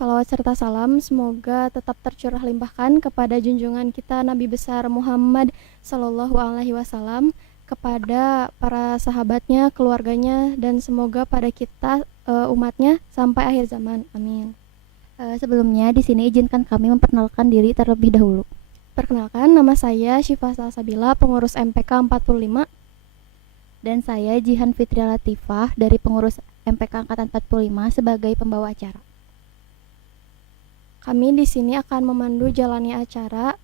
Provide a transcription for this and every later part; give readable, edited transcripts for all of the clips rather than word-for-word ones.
Salawat serta salam semoga tetap tercurah limpahkan kepada junjungan kita Nabi besar Muhammad Sallallahu Alaihi Wasallam, kepada para sahabatnya, keluarganya, dan semoga pada kita umatnya sampai akhir zaman. Amin. Sebelumnya di sini izinkan kami memperkenalkan diri terlebih dahulu. Perkenalkan, nama saya Syifa Salsabila, pengurus MPK 45. Dan saya Jihan Fitria Latifah dari pengurus MPK Angkatan 45 sebagai pembawa acara. Kami di sini akan memandu jalannya acara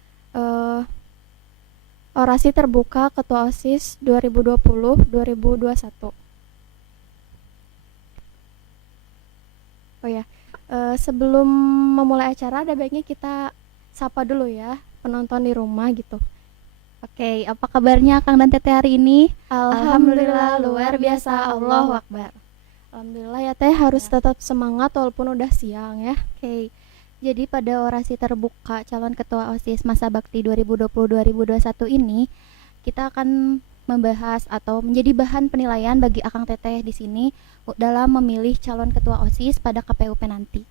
orasi terbuka Ketua OSIS 2020-2021. Oh ya, sebelum memulai acara ada baiknya kita sapa dulu ya penonton di rumah gitu. Oke, apa kabarnya Kang dan Teteh hari ini? Alhamdulillah luar biasa, Allahu Akbar. Alhamdulillah ya Teh, harus tetap semangat walaupun udah siang ya. Oke. Jadi pada orasi terbuka calon ketua OSIS masa bakti 2020-2021 ini kita akan membahas atau menjadi bahan penilaian bagi Akang Teteh di sini dalam memilih calon ketua OSIS pada KPUP nanti.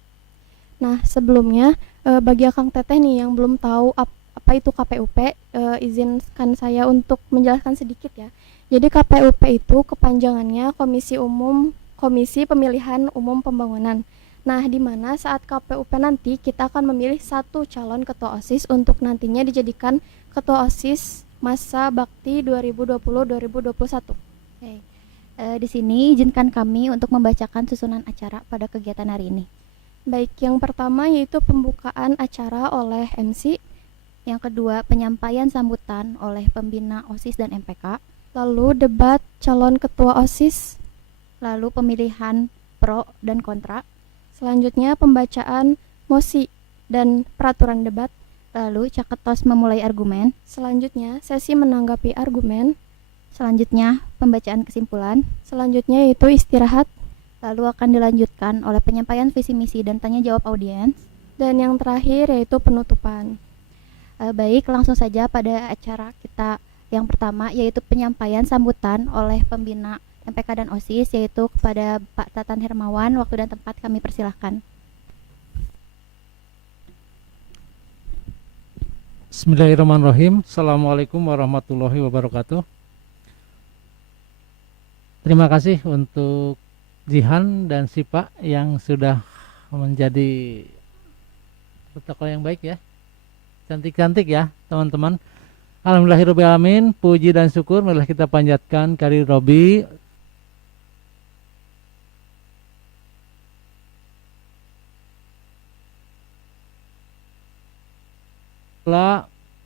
Nah, sebelumnya bagi Akang Teteh nih yang belum tahu apa itu KPUP, izinkan saya untuk menjelaskan sedikit ya. Jadi KPUP itu kepanjangannya Komisi Pemilihan Umum Pembangunan. Nah, di mana saat KPUP nanti kita akan memilih satu calon ketua OSIS untuk nantinya dijadikan ketua OSIS masa bakti 2020-2021. Oke. Di sini izinkan kami untuk membacakan susunan acara pada kegiatan hari ini. Baik, yang pertama yaitu pembukaan acara oleh MC. Yang kedua, penyampaian sambutan oleh pembina OSIS dan MPK. Lalu debat calon ketua OSIS. Lalu pemilihan pro dan kontra. Selanjutnya pembacaan mosi dan peraturan debat. Lalu caketos memulai argumen. Selanjutnya sesi menanggapi argumen. Selanjutnya pembacaan kesimpulan. Selanjutnya yaitu istirahat. Lalu akan dilanjutkan oleh penyampaian visi misi dan tanya jawab audiens. Dan yang terakhir yaitu penutupan. Baik, langsung saja pada acara kita yang pertama yaitu penyampaian sambutan oleh pembina MPK dan OSIS, yaitu kepada Pak Tatan Hermawan. Waktu dan tempat kami persilahkan. Bismillahirrahmanirrahim. Assalamualaikum warahmatullahi wabarakatuh. Terima kasih untuk Jihan dan Sipa yang sudah menjadi protokol yang baik ya. Cantik-cantik ya teman-teman. Alhamdulillahirrahmanirrahim. Puji dan syukur marilah kita panjatkan kehadirat Robi.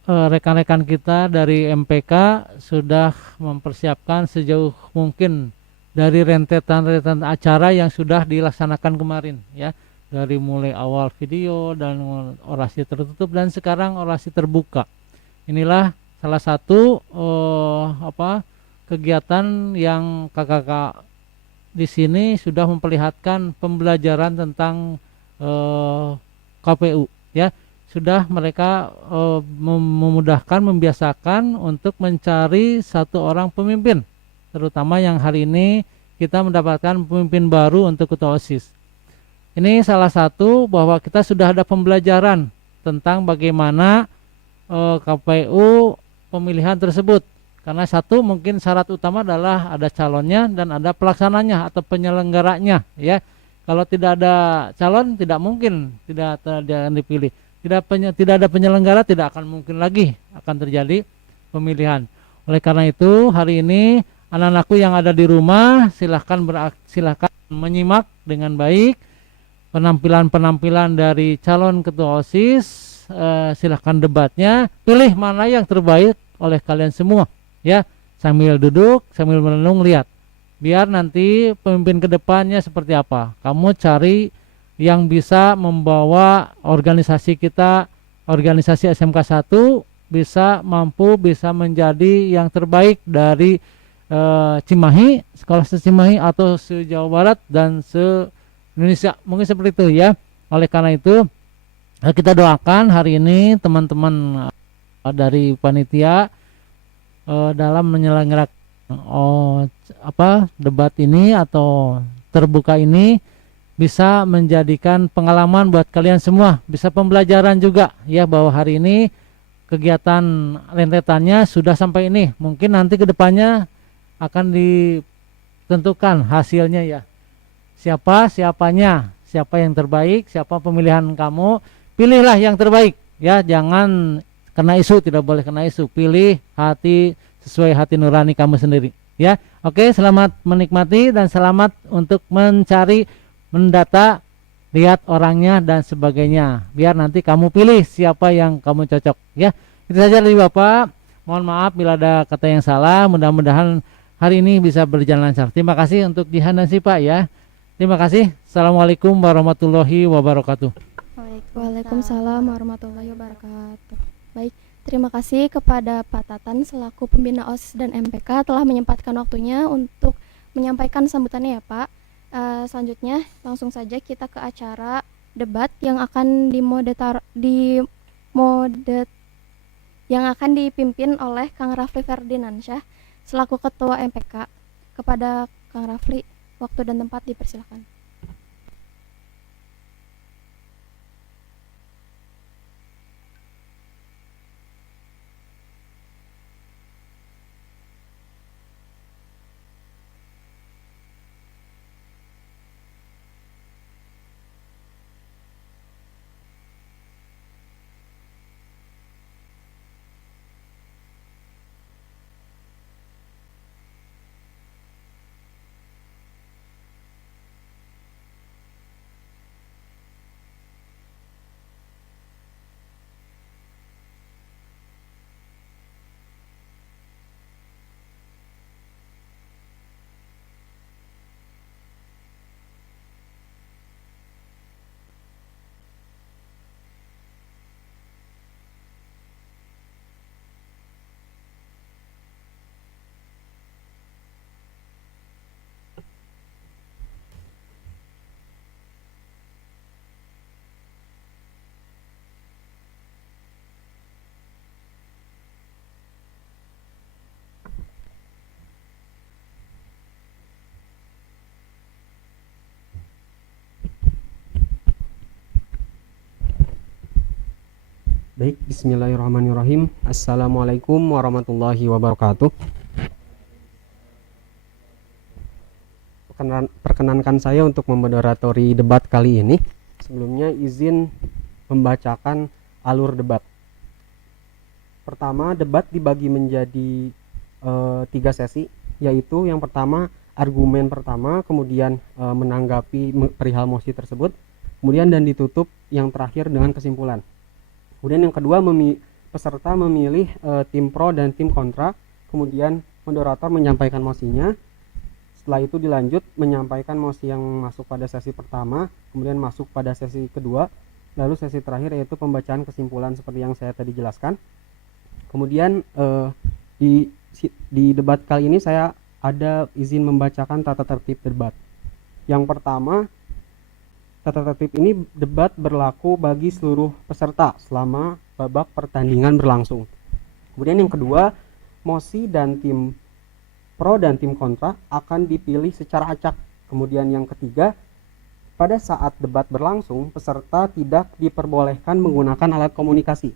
Rekan-rekan kita dari MPK sudah mempersiapkan sejauh mungkin dari rentetan acara yang sudah dilaksanakan kemarin ya, dari mulai awal video dan orasi tertutup dan sekarang orasi terbuka. Inilah salah satu kegiatan yang kakak-kakak di sini sudah memperlihatkan pembelajaran tentang KPU ya. Sudah mereka memudahkan, membiasakan untuk mencari satu orang pemimpin, terutama yang hari ini kita mendapatkan pemimpin baru untuk ketua OSIS. Ini salah satu bahwa kita sudah ada pembelajaran tentang bagaimana KPU pemilihan tersebut. Karena satu mungkin syarat utama adalah ada calonnya dan ada pelaksananya atau penyelenggaranya ya. Kalau tidak ada calon tidak mungkin tidak akan dipilih. Tidak ada penyelenggara tidak akan mungkin lagi akan terjadi pemilihan. Oleh karena itu hari ini anak-anakku yang ada di rumah silahkan menyimak dengan baik penampilan dari calon ketua OSIS. Silahkan debatnya, pilih mana yang terbaik oleh kalian semua ya, sambil duduk sambil merenung, lihat biar nanti pemimpin kedepannya seperti apa. Kamu cari yang bisa membawa organisasi kita, organisasi SMK 1 bisa menjadi yang terbaik dari Cimahi, sekolah Cimahi atau se-Jawa Barat dan se-Indonesia, mungkin seperti itu ya. Oleh karena itu kita doakan hari ini teman-teman dari panitia dalam menyelenggarakan debat ini atau terbuka ini bisa menjadikan pengalaman buat kalian semua, bisa pembelajaran juga ya, bahwa hari ini kegiatan rentetannya sudah sampai ini. Mungkin nanti kedepannya akan ditentukan hasilnya ya. Siapa yang terbaik, siapa pemilihan kamu, pilihlah yang terbaik ya, jangan kena isu, tidak boleh kena isu, pilih hati sesuai hati nurani kamu sendiri ya. Oke, selamat menikmati dan selamat untuk mencari, mendata, lihat orangnya dan sebagainya, biar nanti kamu pilih siapa yang kamu cocok ya. Itu saja dari Bapak, mohon maaf bila ada kata yang salah, mudah-mudahan hari ini bisa berjalan lancar. Terima kasih untuk Jihan dan Sipa ya. Terima kasih. Assalamualaikum warahmatullahi wabarakatuh. Waalaikumsalam warahmatullahi wabarakatuh. Baik, terima kasih kepada Pak Tatan selaku pembina OSIS dan MPK telah menyempatkan waktunya untuk menyampaikan sambutannya ya Pak. Selanjutnya langsung saja kita ke acara debat yang akan yang akan dipimpin oleh Kang Rafli Ferdinansyah selaku Ketua MPK. Kepada Kang Rafli, waktu dan tempat dipersilakan. Baik, bismillahirrahmanirrahim. Assalamualaikum warahmatullahi wabarakatuh. Perkenankan saya untuk memoderatori debat kali ini. Sebelumnya izin membacakan alur debat. Pertama, debat dibagi menjadi 3 sesi, yaitu yang pertama argumen pertama, kemudian menanggapi perihal mosi tersebut, kemudian dan ditutup yang terakhir dengan kesimpulan. Kemudian yang kedua, peserta memilih tim pro dan tim kontra, kemudian moderator menyampaikan mosinya. Setelah itu dilanjut menyampaikan mosi yang masuk pada sesi pertama, kemudian masuk pada sesi kedua, lalu sesi terakhir yaitu pembacaan kesimpulan seperti yang saya tadi jelaskan. Kemudian di debat kali ini saya ada izin membacakan tata tertib debat. Yang pertama, tata tertib ini debat berlaku bagi seluruh peserta selama babak pertandingan berlangsung. Kemudian yang kedua, mosi dan tim pro dan tim kontra akan dipilih secara acak. Kemudian yang ketiga, pada saat debat berlangsung, peserta tidak diperbolehkan menggunakan alat komunikasi.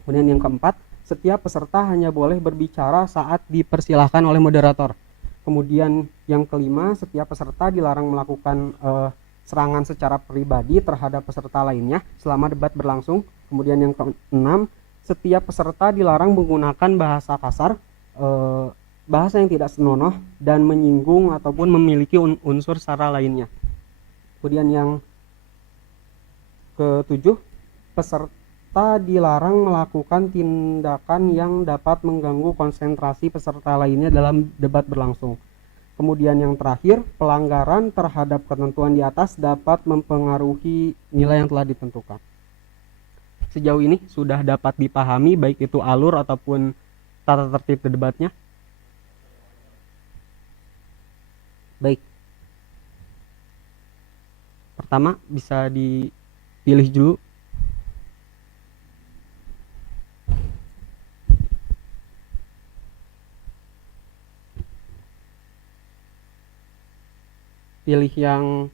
Kemudian yang keempat, setiap peserta hanya boleh berbicara saat dipersilahkan oleh moderator. Kemudian yang kelima, setiap peserta dilarang melakukan serangan secara pribadi terhadap peserta lainnya selama debat berlangsung. Kemudian yang keenam, setiap peserta dilarang menggunakan bahasa kasar, bahasa yang tidak senonoh dan menyinggung ataupun memiliki unsur sara lainnya. Kemudian yang ketujuh, peserta dilarang melakukan tindakan yang dapat mengganggu konsentrasi peserta lainnya dalam debat berlangsung. Kemudian yang terakhir, pelanggaran terhadap ketentuan di atas dapat mempengaruhi nilai yang telah ditentukan. Sejauh ini sudah dapat dipahami baik itu alur ataupun tata tertib debatnya. Baik. Pertama bisa dipilih dulu. Pilih yang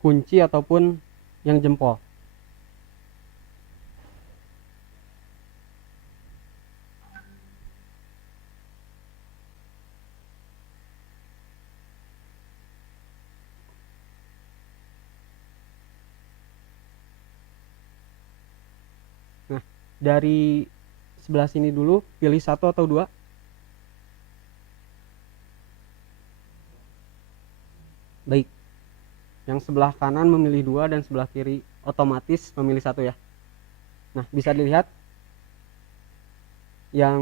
kunci ataupun yang jempol. Nah, dari sebelah sini dulu, pilih satu atau dua. Baik, yang sebelah kanan memilih dua dan sebelah kiri otomatis memilih satu ya. Nah, bisa dilihat yang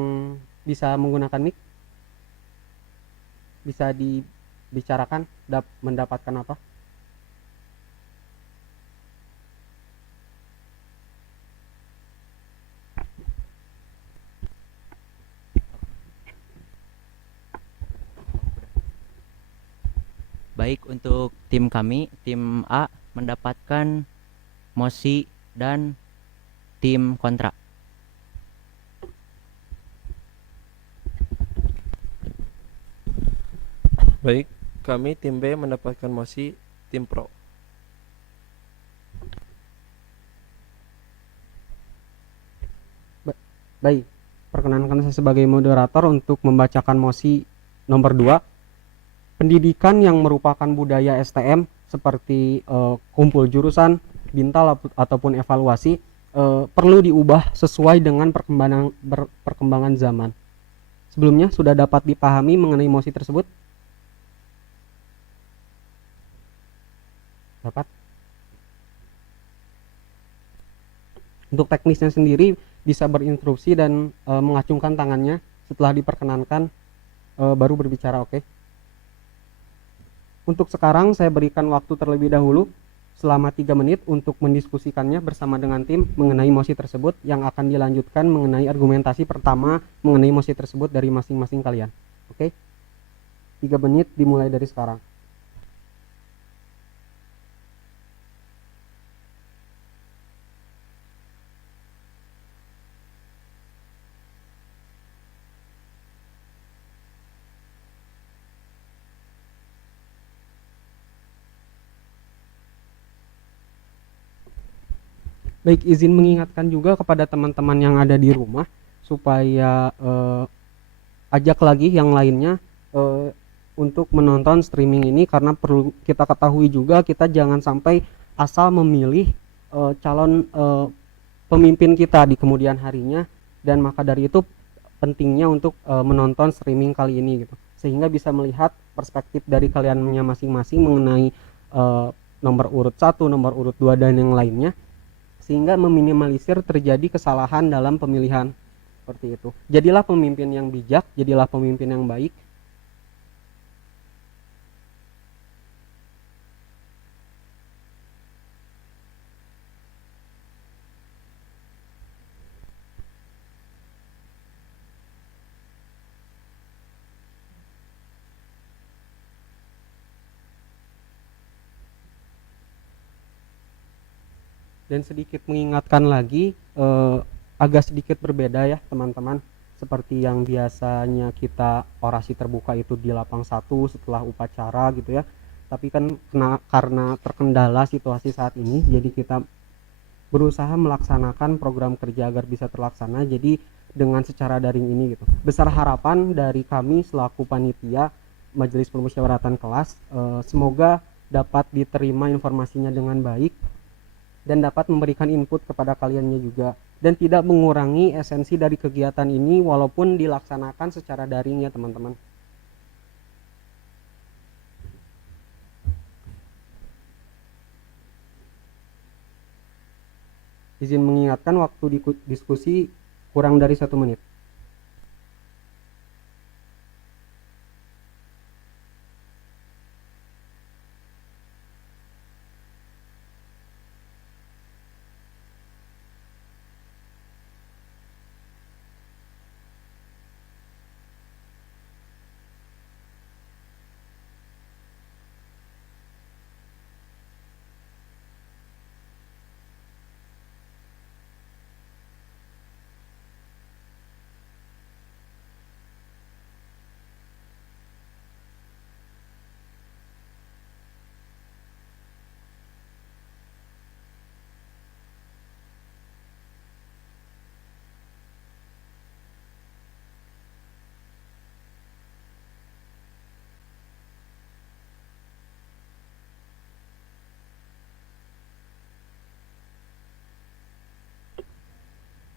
bisa menggunakan mic bisa dibicarakan mendapatkan apa. Baik, untuk tim kami, tim A mendapatkan mosi dan tim kontra. Baik, kami tim B mendapatkan mosi tim pro. Baik, perkenankan saya sebagai moderator untuk membacakan mosi nomor 2. Pendidikan yang merupakan budaya STM seperti kumpul jurusan, bintal ataupun evaluasi perlu diubah sesuai dengan perkembangan zaman. Sebelumnya sudah dapat dipahami mengenai mosi tersebut? Dapat. Untuk teknisnya sendiri bisa berinstruksi dan mengacungkan tangannya setelah diperkenankan baru berbicara, oke? Untuk sekarang saya berikan waktu terlebih dahulu selama 3 menit untuk mendiskusikannya bersama dengan tim mengenai mosi tersebut, yang akan dilanjutkan mengenai argumentasi pertama mengenai mosi tersebut dari masing-masing kalian. Oke? 3 menit dimulai dari sekarang. Baik, izin mengingatkan juga kepada teman-teman yang ada di rumah supaya ajak lagi yang lainnya untuk menonton streaming ini, karena perlu kita ketahui juga kita jangan sampai asal memilih calon pemimpin kita di kemudian harinya, dan maka dari itu pentingnya untuk menonton streaming kali ini gitu, sehingga bisa melihat perspektif dari kaliannya masing-masing mengenai nomor urut 1, nomor urut 2 dan yang lainnya, sehingga meminimalisir terjadi kesalahan dalam pemilihan. Seperti itu. Jadilah pemimpin yang bijak, jadilah pemimpin yang baik. Dan sedikit mengingatkan lagi, agak sedikit berbeda ya teman-teman, seperti yang biasanya kita orasi terbuka itu di lapang 1 setelah upacara gitu ya, tapi kan karena terkendala situasi saat ini, jadi kita berusaha melaksanakan program kerja agar bisa terlaksana jadi dengan secara daring ini gitu. Besar harapan dari kami selaku panitia Majelis Permusyawaratan Kelas, semoga dapat diterima informasinya dengan baik dan dapat memberikan input kepada kaliannya juga, dan tidak mengurangi esensi dari kegiatan ini walaupun dilaksanakan secara daring ya teman-teman. Izin mengingatkan waktu diskusi kurang dari 1 menit.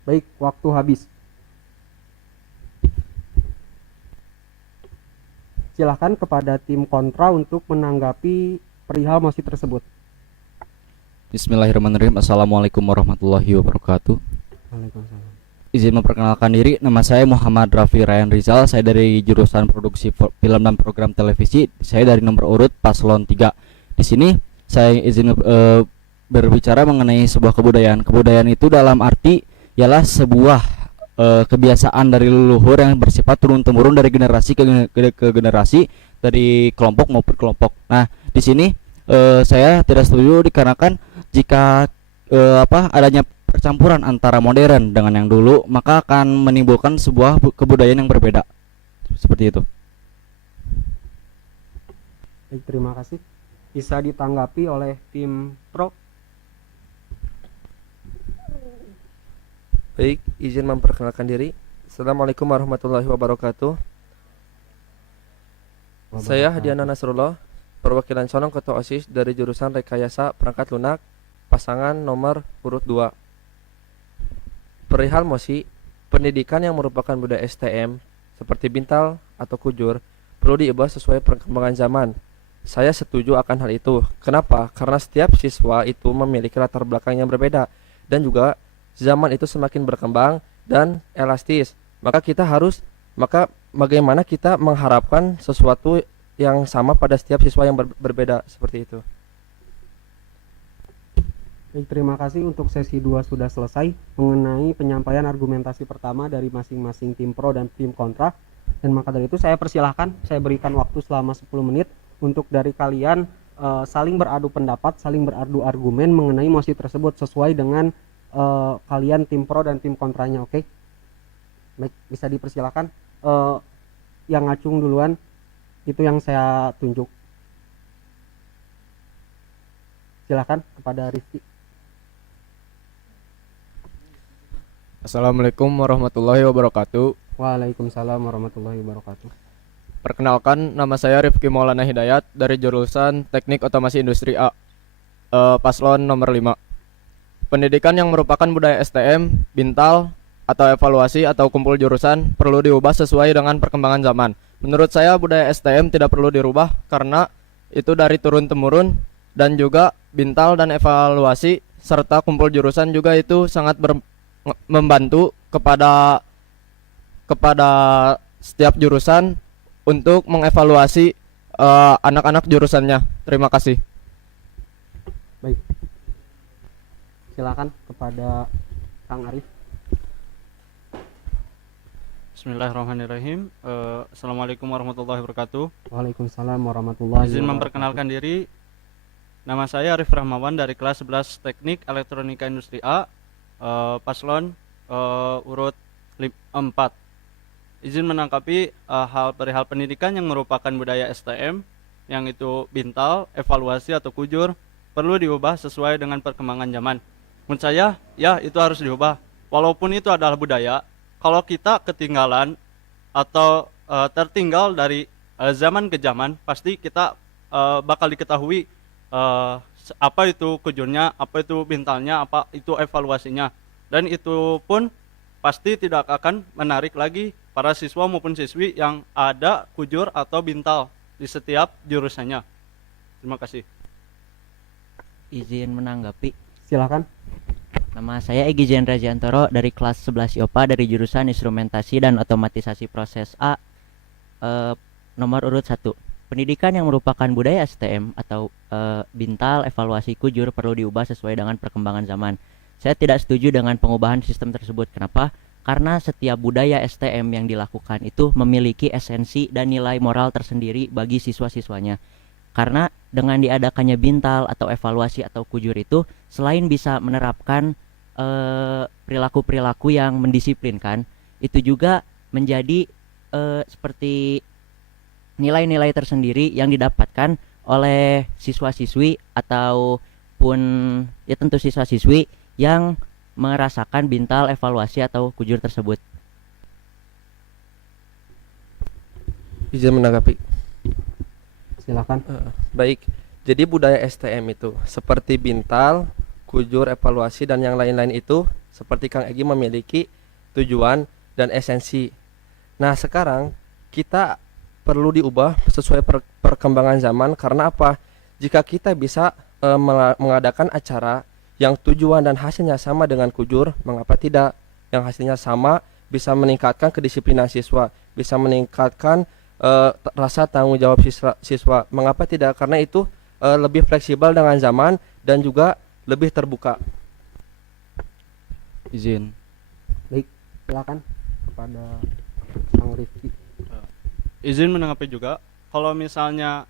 Baik, waktu habis. Silahkan kepada tim kontra untuk menanggapi perihal mosi tersebut. Bismillahirrahmanirrahim. Assalamualaikum warahmatullahi wabarakatuh. Waalaikumsalam. Izin memperkenalkan diri, nama saya Muhammad Raffi Ryan Rizal. Saya dari jurusan produksi film dan program televisi. Saya dari nomor urut paslon 3. Di sini saya izin berbicara mengenai sebuah kebudayaan. Kebudayaan itu dalam arti ialah sebuah kebiasaan dari leluhur yang bersifat turun-temurun dari generasi ke generasi, dari kelompok maupun kelompok. Nah, di sini saya tidak setuju dikarenakan jika adanya percampuran antara modern dengan yang dulu, maka akan menimbulkan sebuah kebudayaan yang berbeda. Seperti itu. Baik, terima kasih. Bisa ditanggapi oleh tim pro. Baik, izin memperkenalkan diri. Assalamualaikum warahmatullahi wabarakatuh. Saya Hadiana Nasrullah, perwakilan calon ketua OSIS dari jurusan Rekayasa Perangkat Lunak, pasangan nomor urut 2. Perihal mosi, pendidikan yang merupakan budaya STM seperti bintal atau kujur perlu diubah sesuai perkembangan zaman. Saya setuju akan hal itu. Kenapa? Karena setiap siswa itu memiliki latar belakang yang berbeda, dan juga zaman itu semakin berkembang dan elastis. Maka bagaimana kita mengharapkan sesuatu yang sama pada setiap siswa yang berbeda seperti itu. Baik, terima kasih. Untuk sesi 2 sudah selesai mengenai penyampaian argumentasi pertama dari masing-masing tim pro dan tim kontra. Dan maka dari itu saya persilahkan, saya berikan waktu selama 10 menit untuk dari kalian saling beradu pendapat, saling beradu argumen mengenai mosi tersebut sesuai dengan kalian tim pro dan tim kontranya. Oke? Baik, bisa dipersilakan. Yang ngacung duluan itu yang saya tunjuk. Silakan kepada Rifki. Assalamualaikum warahmatullahi wabarakatuh. Waalaikumsalam warahmatullahi wabarakatuh. Perkenalkan, nama saya Rifki Maulana Hidayat dari jurusan Teknik Otomasi Industri A, paslon nomor 5. Pendidikan yang merupakan budaya STM, bintal, atau evaluasi atau kumpul jurusan perlu diubah sesuai dengan perkembangan zaman. Menurut saya budaya STM tidak perlu dirubah karena itu dari turun-temurun, dan juga bintal dan evaluasi serta kumpul jurusan juga itu sangat membantu kepada setiap jurusan untuk mengevaluasi anak-anak jurusannya. Terima kasih. Baik. Silakan kepada Kang Arif. Bismillahirrahmanirrahim. Assalamualaikum warahmatullahi wabarakatuh. Waalaikumsalam warahmatullahi Izin wabarakatuh. memperkenalkan diri. Nama saya Arif Rahmawan dari kelas 11 Teknik Elektronika Industri A, paslon urut 4. Izin menanggapi hal perihal pendidikan yang merupakan budaya STM, yang itu bintal, evaluasi atau kujur, perlu diubah sesuai dengan perkembangan zaman. Menurut saya, ya itu harus diubah. Walaupun itu adalah budaya, kalau kita ketinggalan atau tertinggal dari zaman ke zaman, pasti kita bakal diketahui apa itu kujurnya, apa itu bintalnya, apa itu evaluasinya. Dan itu pun pasti tidak akan menarik lagi para siswa maupun siswi yang ada kujur atau bintal di setiap jurusannya. Terima kasih. Izin menanggapi. Silakan. Nama saya Egy Jendra Jantoro dari kelas 11 IOPA dari jurusan Instrumentasi dan Otomatisasi Proses A, nomor urut 1. Pendidikan yang merupakan budaya STM atau bintal, evaluasi, kujur perlu diubah sesuai dengan perkembangan zaman. Saya tidak setuju dengan pengubahan sistem tersebut. Kenapa? Karena setiap budaya STM yang dilakukan itu memiliki esensi dan nilai moral tersendiri bagi siswa-siswanya. Karena dengan diadakannya bintal atau evaluasi atau kujur itu, selain bisa menerapkan perilaku-perilaku yang mendisiplinkan, itu juga menjadi seperti nilai-nilai tersendiri yang didapatkan oleh siswa-siswi ataupun ya tentu siswa-siswi yang merasakan bintal, evaluasi atau kujur tersebut. Izin menanggapi. Silakan. Baik, jadi budaya STM itu seperti bintal, kujur, evaluasi, dan yang lain-lain itu seperti Kang Egi memiliki tujuan dan esensi. Nah, sekarang kita perlu diubah sesuai perkembangan zaman. Karena apa? Jika kita bisa mengadakan acara yang tujuan dan hasilnya sama dengan kujur, mengapa tidak? Yang hasilnya sama bisa meningkatkan kedisiplinan siswa, bisa meningkatkan rasa tanggung jawab siswa. Mengapa tidak? Karena itu lebih fleksibel dengan zaman dan juga lebih terbuka. Izin. Baik, silakan kepada Kang Rifki. Izin menanggapi juga, kalau misalnya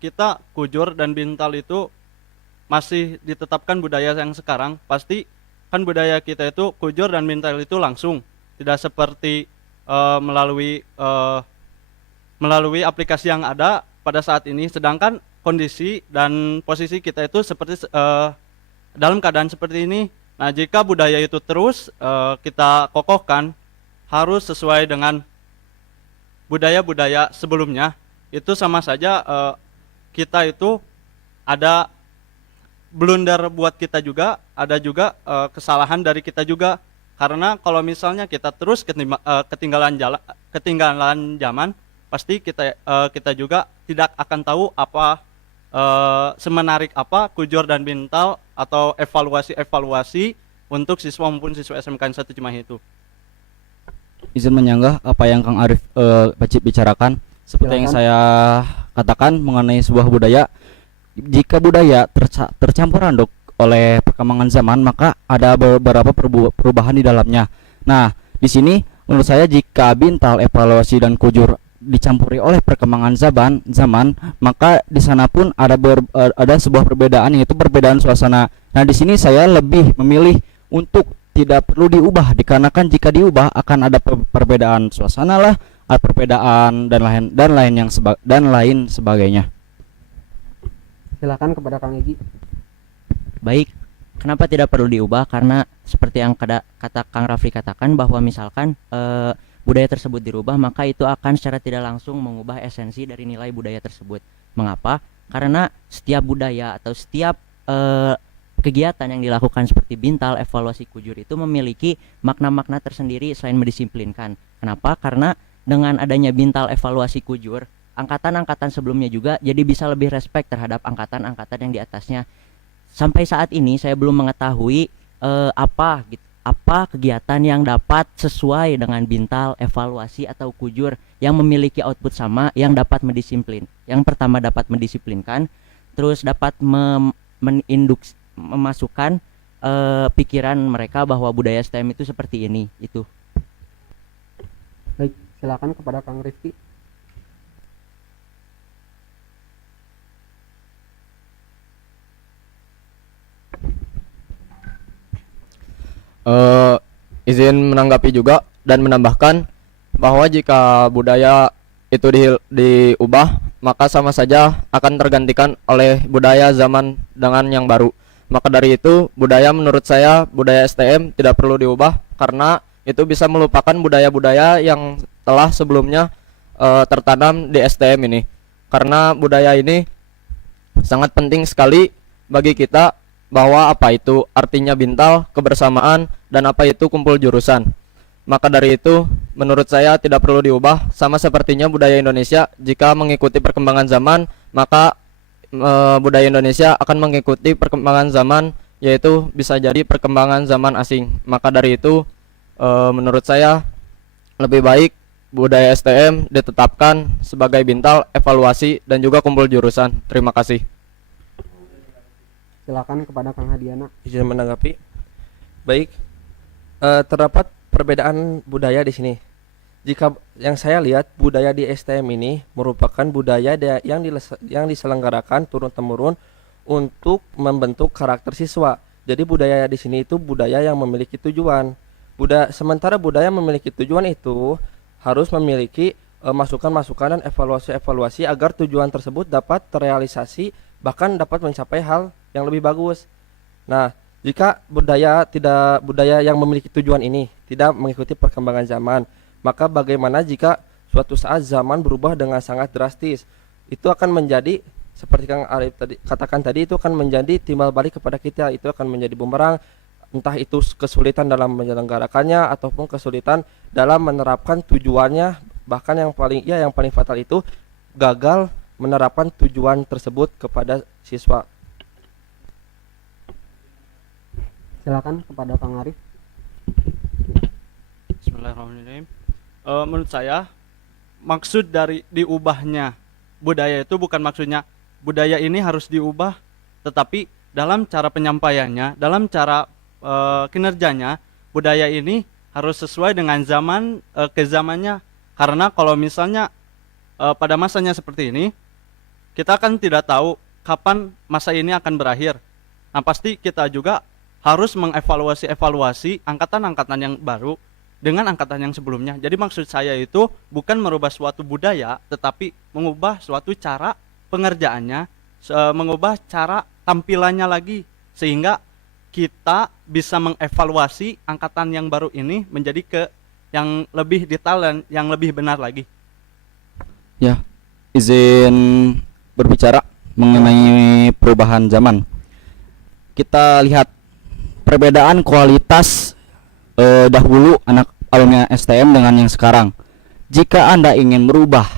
kita kujur dan bintal itu masih ditetapkan budaya yang sekarang, pasti kan budaya kita itu kujur dan bintal itu langsung, tidak seperti melalui aplikasi yang ada pada saat ini. Sedangkan kondisi dan posisi kita itu seperti dalam keadaan seperti ini. Nah, jika budaya itu terus kita kokohkan, harus sesuai dengan budaya-budaya sebelumnya, itu sama saja kita itu ada blunder buat kita juga, ada juga kesalahan dari kita juga. Karena kalau misalnya kita terus ketinggalan zaman, pasti kita juga tidak akan tahu apa semenarik apa kujur dan bintal atau evaluasi untuk siswa maupun siswa SMK 1 Cimahi itu. Izin menyanggah apa yang Kang Arif bicarakan. Seperti yang saya katakan mengenai sebuah budaya, jika budaya tercampur aduk oleh perkembangan zaman, maka ada beberapa perubahan di dalamnya. Nah, di sini menurut saya jika bintal, evaluasi, dan kujur dicampuri oleh perkembangan zaman, maka di sana pun ada sebuah perbedaan, yaitu perbedaan suasana. Nah, di sini saya lebih memilih untuk tidak perlu diubah, dikarenakan jika diubah akan ada perbedaan suasana lah, ada perbedaan dan lain sebagainya. Silakan kepada Kang Egi. Baik, kenapa tidak perlu diubah? Karena seperti yang kata Kang Rafli katakan, bahwa misalkan budaya tersebut dirubah, maka itu akan secara tidak langsung mengubah esensi dari nilai budaya tersebut. Mengapa? Karena setiap budaya atau setiap kegiatan yang dilakukan seperti bintal, evaluasi, kujur itu memiliki makna-makna tersendiri selain mendisiplinkan. Kenapa? Karena dengan adanya bintal, evaluasi, kujur, angkatan-angkatan sebelumnya juga jadi bisa lebih respect terhadap angkatan-angkatan yang di atasnya. Sampai saat ini saya belum mengetahui apa kegiatan yang dapat sesuai dengan bintal, evaluasi, atau kujur yang memiliki output sama, yang dapat mendisiplin. Yang pertama dapat mendisiplinkan, terus dapat memasukkan pikiran mereka bahwa budaya STM itu seperti ini. Itu. Baik, silakan kepada Kang Rifki. Izin menanggapi juga dan menambahkan bahwa jika budaya itu diubah, maka sama saja akan tergantikan oleh budaya zaman dengan yang baru. Maka dari itu, budaya menurut saya, budaya STM tidak perlu diubah karena itu bisa melupakan budaya-budaya yang telah sebelumnya tertanam di STM ini. Karena budaya ini sangat penting sekali bagi kita, bahwa apa itu artinya bintal, kebersamaan, dan apa itu kumpul jurusan. Maka dari itu, menurut saya tidak perlu diubah. Sama sepertinya budaya Indonesia, jika mengikuti perkembangan zaman, maka budaya Indonesia akan mengikuti perkembangan zaman, yaitu bisa jadi perkembangan zaman asing. Maka dari itu, menurut saya lebih baik budaya STM ditetapkan sebagai bintal, evaluasi, dan juga kumpul jurusan. Terima kasih. Silakan kepada Kang Hadiana. Izin menanggapi. Baik, terdapat perbedaan budaya di sini. Jika yang saya lihat, budaya di STM ini merupakan budaya yang diselenggarakan turun-temurun untuk membentuk karakter siswa. Jadi budaya di sini itu budaya yang memiliki tujuan. Sementara budaya memiliki tujuan itu harus memiliki masukan-masukan dan evaluasi-evaluasi agar tujuan tersebut dapat terrealisasi, bahkan dapat mencapai hal yang lebih bagus. Nah, jika budaya yang memiliki tujuan ini tidak mengikuti perkembangan zaman, maka bagaimana jika suatu saat zaman berubah dengan sangat drastis? Itu akan menjadi seperti Kang Arif tadi katakan tadi, itu akan menjadi timbal balik kepada kita, itu akan menjadi bumerang, entah itu kesulitan dalam menyelenggarakannya ataupun kesulitan dalam menerapkan tujuannya, bahkan yang paling fatal itu gagal menerapkan tujuan tersebut kepada siswa. Silakan kepada Kang Arif. Bismillahirrahmanirrahim. Menurut saya maksud dari diubahnya budaya itu bukan maksudnya budaya ini harus diubah, tetapi dalam cara penyampaiannya, dalam cara kinerjanya, budaya ini harus sesuai dengan zaman ke zamannya. Karena kalau misalnya pada masanya seperti ini, kita kan tidak tahu kapan masa ini akan berakhir. Nah, pasti kita juga harus mengevaluasi angkatan-angkatan yang baru dengan angkatan yang sebelumnya. Jadi maksud saya itu bukan merubah suatu budaya, tetapi mengubah suatu cara pengerjaannya, mengubah cara tampilannya lagi, sehingga kita bisa mengevaluasi angkatan yang baru ini menjadi ke yang lebih detail, yang lebih benar lagi. Ya, izin berbicara mengenai perubahan zaman. Kita lihat perbedaan kualitas dahulu anak alumni STM dengan yang sekarang. Jika Anda ingin merubah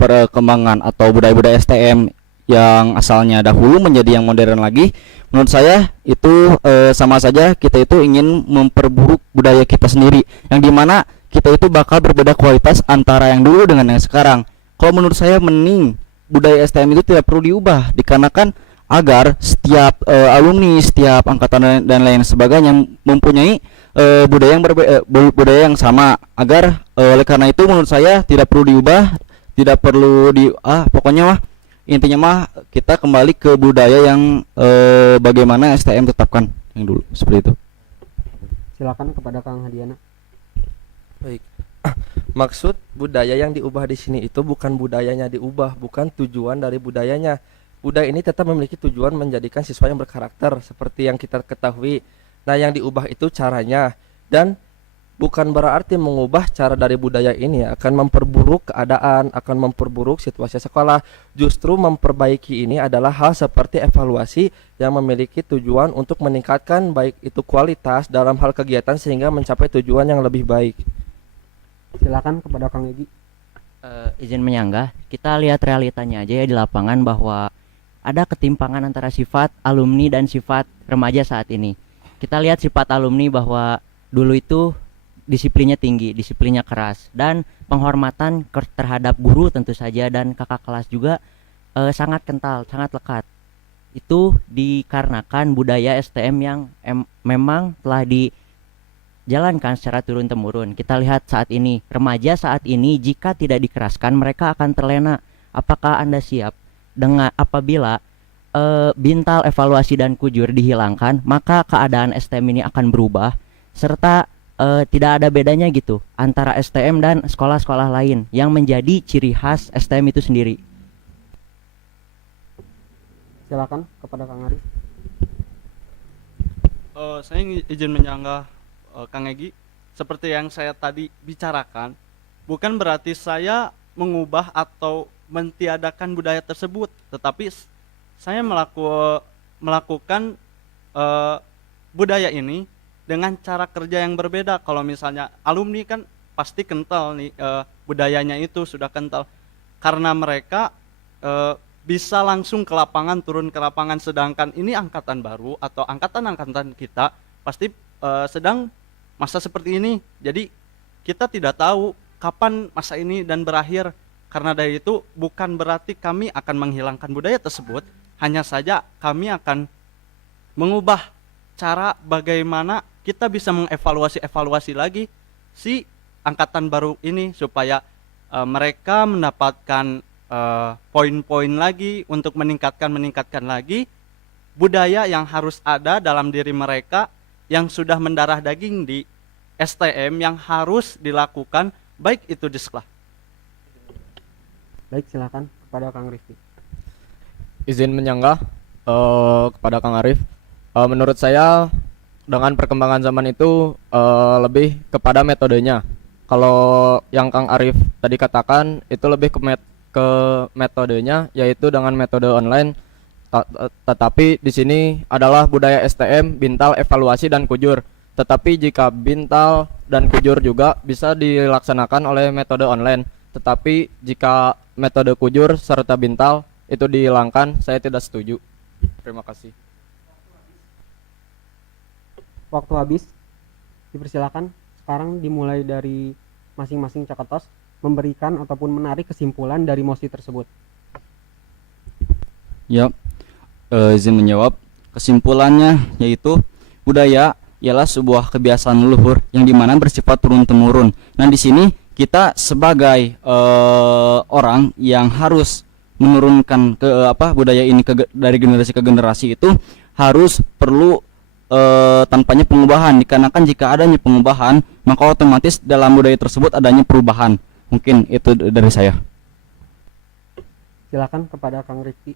perkembangan atau budaya-budaya STM yang asalnya dahulu menjadi yang modern lagi, menurut saya itu sama saja kita itu ingin memperburuk budaya kita sendiri, yang dimana kita itu bakal berbeda kualitas antara yang dulu dengan yang sekarang. Kalau menurut saya mending budaya STM itu tidak perlu diubah, dikarenakan agar setiap alumni, setiap angkatan dan lain sebagainya mempunyai budaya yang budaya yang sama, agar oleh karena itu menurut saya tidak perlu diubah, tidak perlu pokoknya mah intinya mah kita kembali ke budaya yang bagaimana STM tetapkan yang dulu, seperti itu. Silakan kepada Kang Hadiana. Baik. Maksud budaya yang diubah di sini itu bukan budayanya diubah, bukan tujuan dari budayanya. Budaya ini tetap memiliki tujuan menjadikan siswa yang berkarakter seperti yang kita ketahui. Nah, yang diubah itu caranya, dan bukan berarti mengubah cara dari budaya ini akan memperburuk keadaan, akan memperburuk situasi sekolah. Justru memperbaiki ini adalah hal seperti evaluasi yang memiliki tujuan untuk meningkatkan baik itu kualitas dalam hal kegiatan sehingga mencapai tujuan yang lebih baik. Silakan kepada Kang Egi. Izin menyanggah, kita lihat realitanya aja ya di lapangan, bahwa ada ketimpangan antara sifat alumni dan sifat remaja saat ini. Kita lihat sifat alumni bahwa dulu itu disiplinnya tinggi, disiplinnya keras, dan penghormatan terhadap guru tentu saja dan kakak kelas juga sangat kental, sangat lekat. Itu dikarenakan budaya STM yang memang telah dijalankan secara turun-temurun. Kita lihat saat ini, remaja saat ini jika tidak dikeraskan mereka akan terlena. Apakah Anda siap dengan apabila bintal evaluasi dan kujur dihilangkan, maka keadaan STM ini akan berubah, serta tidak ada bedanya gitu antara STM dan sekolah-sekolah lain yang menjadi ciri khas STM itu sendiri. Silakan kepada Kang Arif. Saya izin menyanggah Kang Egi, seperti yang saya tadi bicarakan, bukan berarti saya mengubah atau mentiadakan budaya tersebut, tetapi saya melakukan budaya ini dengan cara kerja yang berbeda. Kalau misalnya alumni kan pasti kental nih, budayanya itu sudah kental karena mereka bisa langsung ke lapangan, turun ke lapangan, sedangkan ini angkatan baru atau angkatan-angkatan kita pasti sedang masa seperti ini. Jadi kita tidak tahu kapan masa ini dan berakhir. Karena dari itu bukan berarti kami akan menghilangkan budaya tersebut, hanya saja kami akan mengubah cara bagaimana kita bisa mengevaluasi lagi si angkatan baru ini supaya mereka mendapatkan poin-poin lagi untuk meningkatkan lagi budaya yang harus ada dalam diri mereka yang sudah mendarah daging di STM yang harus dilakukan baik itu di sekolah. Baik, silakan kepada Kang Rifki. Izin menyanggah kepada Kang Arif. Menurut saya dengan perkembangan zaman itu lebih kepada metodenya. Kalau yang Kang Arif tadi katakan itu lebih ke ke metodenya, yaitu dengan metode online. Tetapi di sini adalah budaya STM, bintal, evaluasi, dan kujur. Tetapi jika bintal dan kujur juga bisa dilaksanakan oleh metode online. Tetapi jika metode kujur serta bintal itu dihilangkan, saya tidak setuju. Terima kasih. Waktu habis. Dipersilakan sekarang dimulai dari masing-masing caketos memberikan ataupun menarik kesimpulan dari mosi tersebut. Ya, izin menjawab. Kesimpulannya yaitu budaya ialah sebuah kebiasaan leluhur yang dimana bersifat turun temurun. Nah, di sini kita sebagai orang yang harus menurunkan budaya ini dari generasi ke generasi itu harus perlu tanpanya pengubahan, dikarenakan jika adanya pengubahan maka otomatis dalam budaya tersebut adanya perubahan. Mungkin itu dari saya. Silakan kepada Kang Rifki.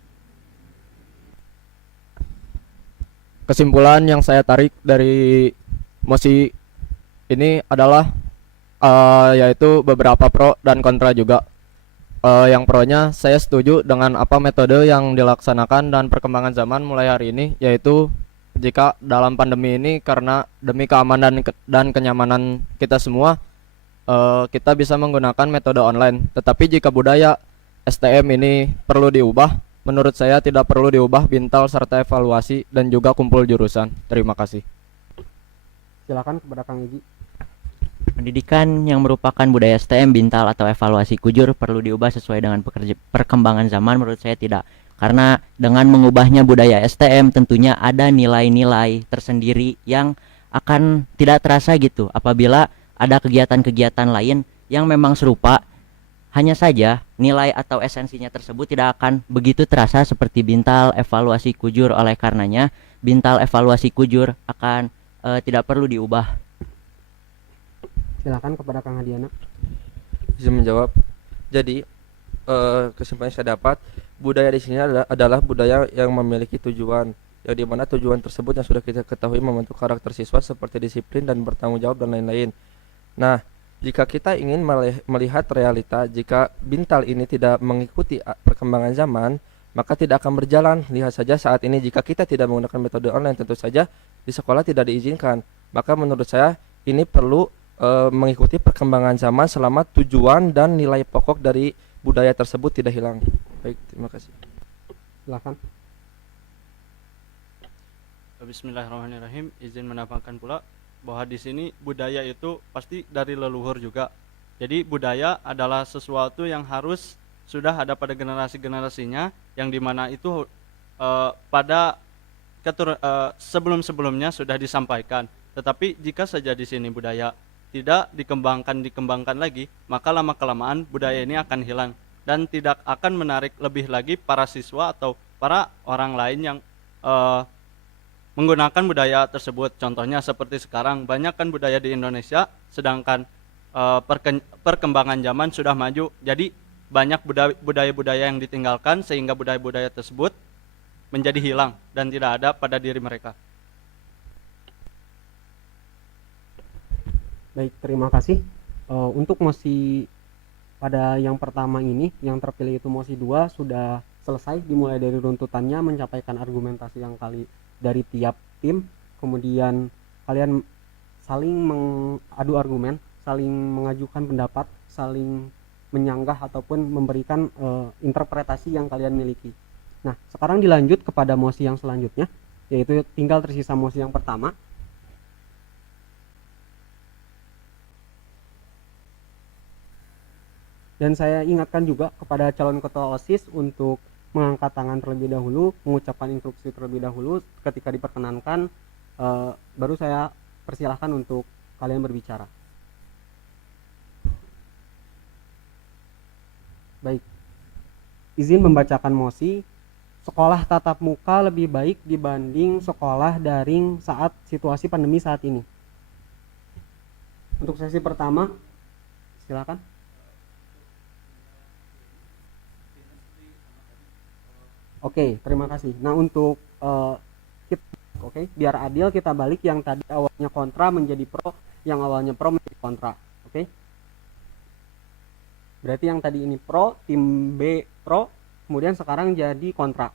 Kesimpulan yang saya tarik dari mosi ini adalah yaitu beberapa pro dan kontra juga. Yang pronya, saya setuju dengan apa metode yang dilaksanakan dan perkembangan zaman mulai hari ini, yaitu jika dalam pandemi ini karena demi keamanan dan kenyamanan kita semua, kita bisa menggunakan metode online. Tetapi jika budaya STM ini perlu diubah, menurut saya tidak perlu diubah bintal serta evaluasi dan juga kumpul jurusan. Terima kasih. Silakan kepada Kang Egi. Pendidikan yang merupakan budaya STM, bintal, atau evaluasi kujur perlu diubah sesuai dengan perkembangan zaman. Menurut saya tidak. Karena dengan mengubahnya budaya STM tentunya ada nilai-nilai tersendiri yang akan tidak terasa gitu apabila ada kegiatan-kegiatan lain yang memang serupa. Hanya saja nilai atau esensinya tersebut tidak akan begitu terasa seperti bintal, evaluasi, kujur. Oleh karenanya bintal, evaluasi, kujur akan tidak perlu diubah. Silakan kepada Kang Hadiana. Bisa menjawab. Jadi kesimpulan yang saya dapat, budaya di sini adalah budaya yang memiliki tujuan, yang dimana tujuan tersebut yang sudah kita ketahui membentuk karakter siswa seperti disiplin dan bertanggung jawab dan lain-lain. Nah, jika kita ingin melihat realita, jika bintal ini tidak mengikuti perkembangan zaman, maka tidak akan berjalan. Lihat saja saat ini, jika kita tidak menggunakan metode online, tentu saja di sekolah tidak diizinkan. Maka menurut saya ini perlu mengikuti perkembangan zaman selama tujuan dan nilai pokok dari budaya tersebut tidak hilang. Baik, terima kasih. Silakan. Bismillahirrahmanirrahim. Izin menambahkan pula bahwa di sini budaya itu pasti dari leluhur juga. Jadi budaya adalah sesuatu yang harus sudah ada pada generasi-generasinya, yang dimana itu pada sebelum-sebelumnya sudah disampaikan. Tetapi jika saja di sini budaya tidak dikembangkan lagi, maka lama-kelamaan budaya ini akan hilang dan tidak akan menarik lebih lagi para siswa atau para orang lain yang menggunakan budaya tersebut. Contohnya seperti sekarang banyak kan budaya di Indonesia, sedangkan perkembangan zaman sudah maju, jadi banyak budaya-budaya yang ditinggalkan sehingga budaya-budaya tersebut menjadi hilang dan tidak ada pada diri mereka. Baik, terima kasih. Untuk mosi pada yang pertama ini, yang terpilih itu mosi 2 sudah selesai, dimulai dari runtutannya, mencapaikan argumentasi yang dari tiap tim, kemudian kalian saling mengadu argumen, saling mengajukan pendapat, saling menyanggah ataupun memberikan interpretasi yang kalian miliki. Nah, sekarang dilanjut kepada mosi yang selanjutnya, yaitu tinggal tersisa mosi yang pertama. Dan saya ingatkan juga kepada calon ketua OSIS untuk mengangkat tangan terlebih dahulu, mengucapkan instruksi terlebih dahulu. Ketika diperkenankan, baru saya persilahkan untuk kalian berbicara. Baik, izin membacakan mosi. Sekolah tatap muka lebih baik dibanding sekolah daring saat situasi pandemi saat ini. Untuk sesi pertama, silakan. Oke, terima kasih. Nah, untuk biar adil kita balik, yang tadi awalnya kontra menjadi pro, yang awalnya pro menjadi kontra. Oke. Berarti yang tadi ini pro, tim B pro, kemudian sekarang jadi kontra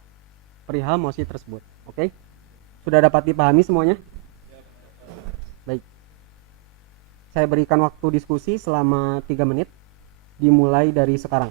perihal mosi tersebut. Oke? Sudah dapat dipahami semuanya? Baik. Saya berikan waktu diskusi selama 3 menit, dimulai dari sekarang.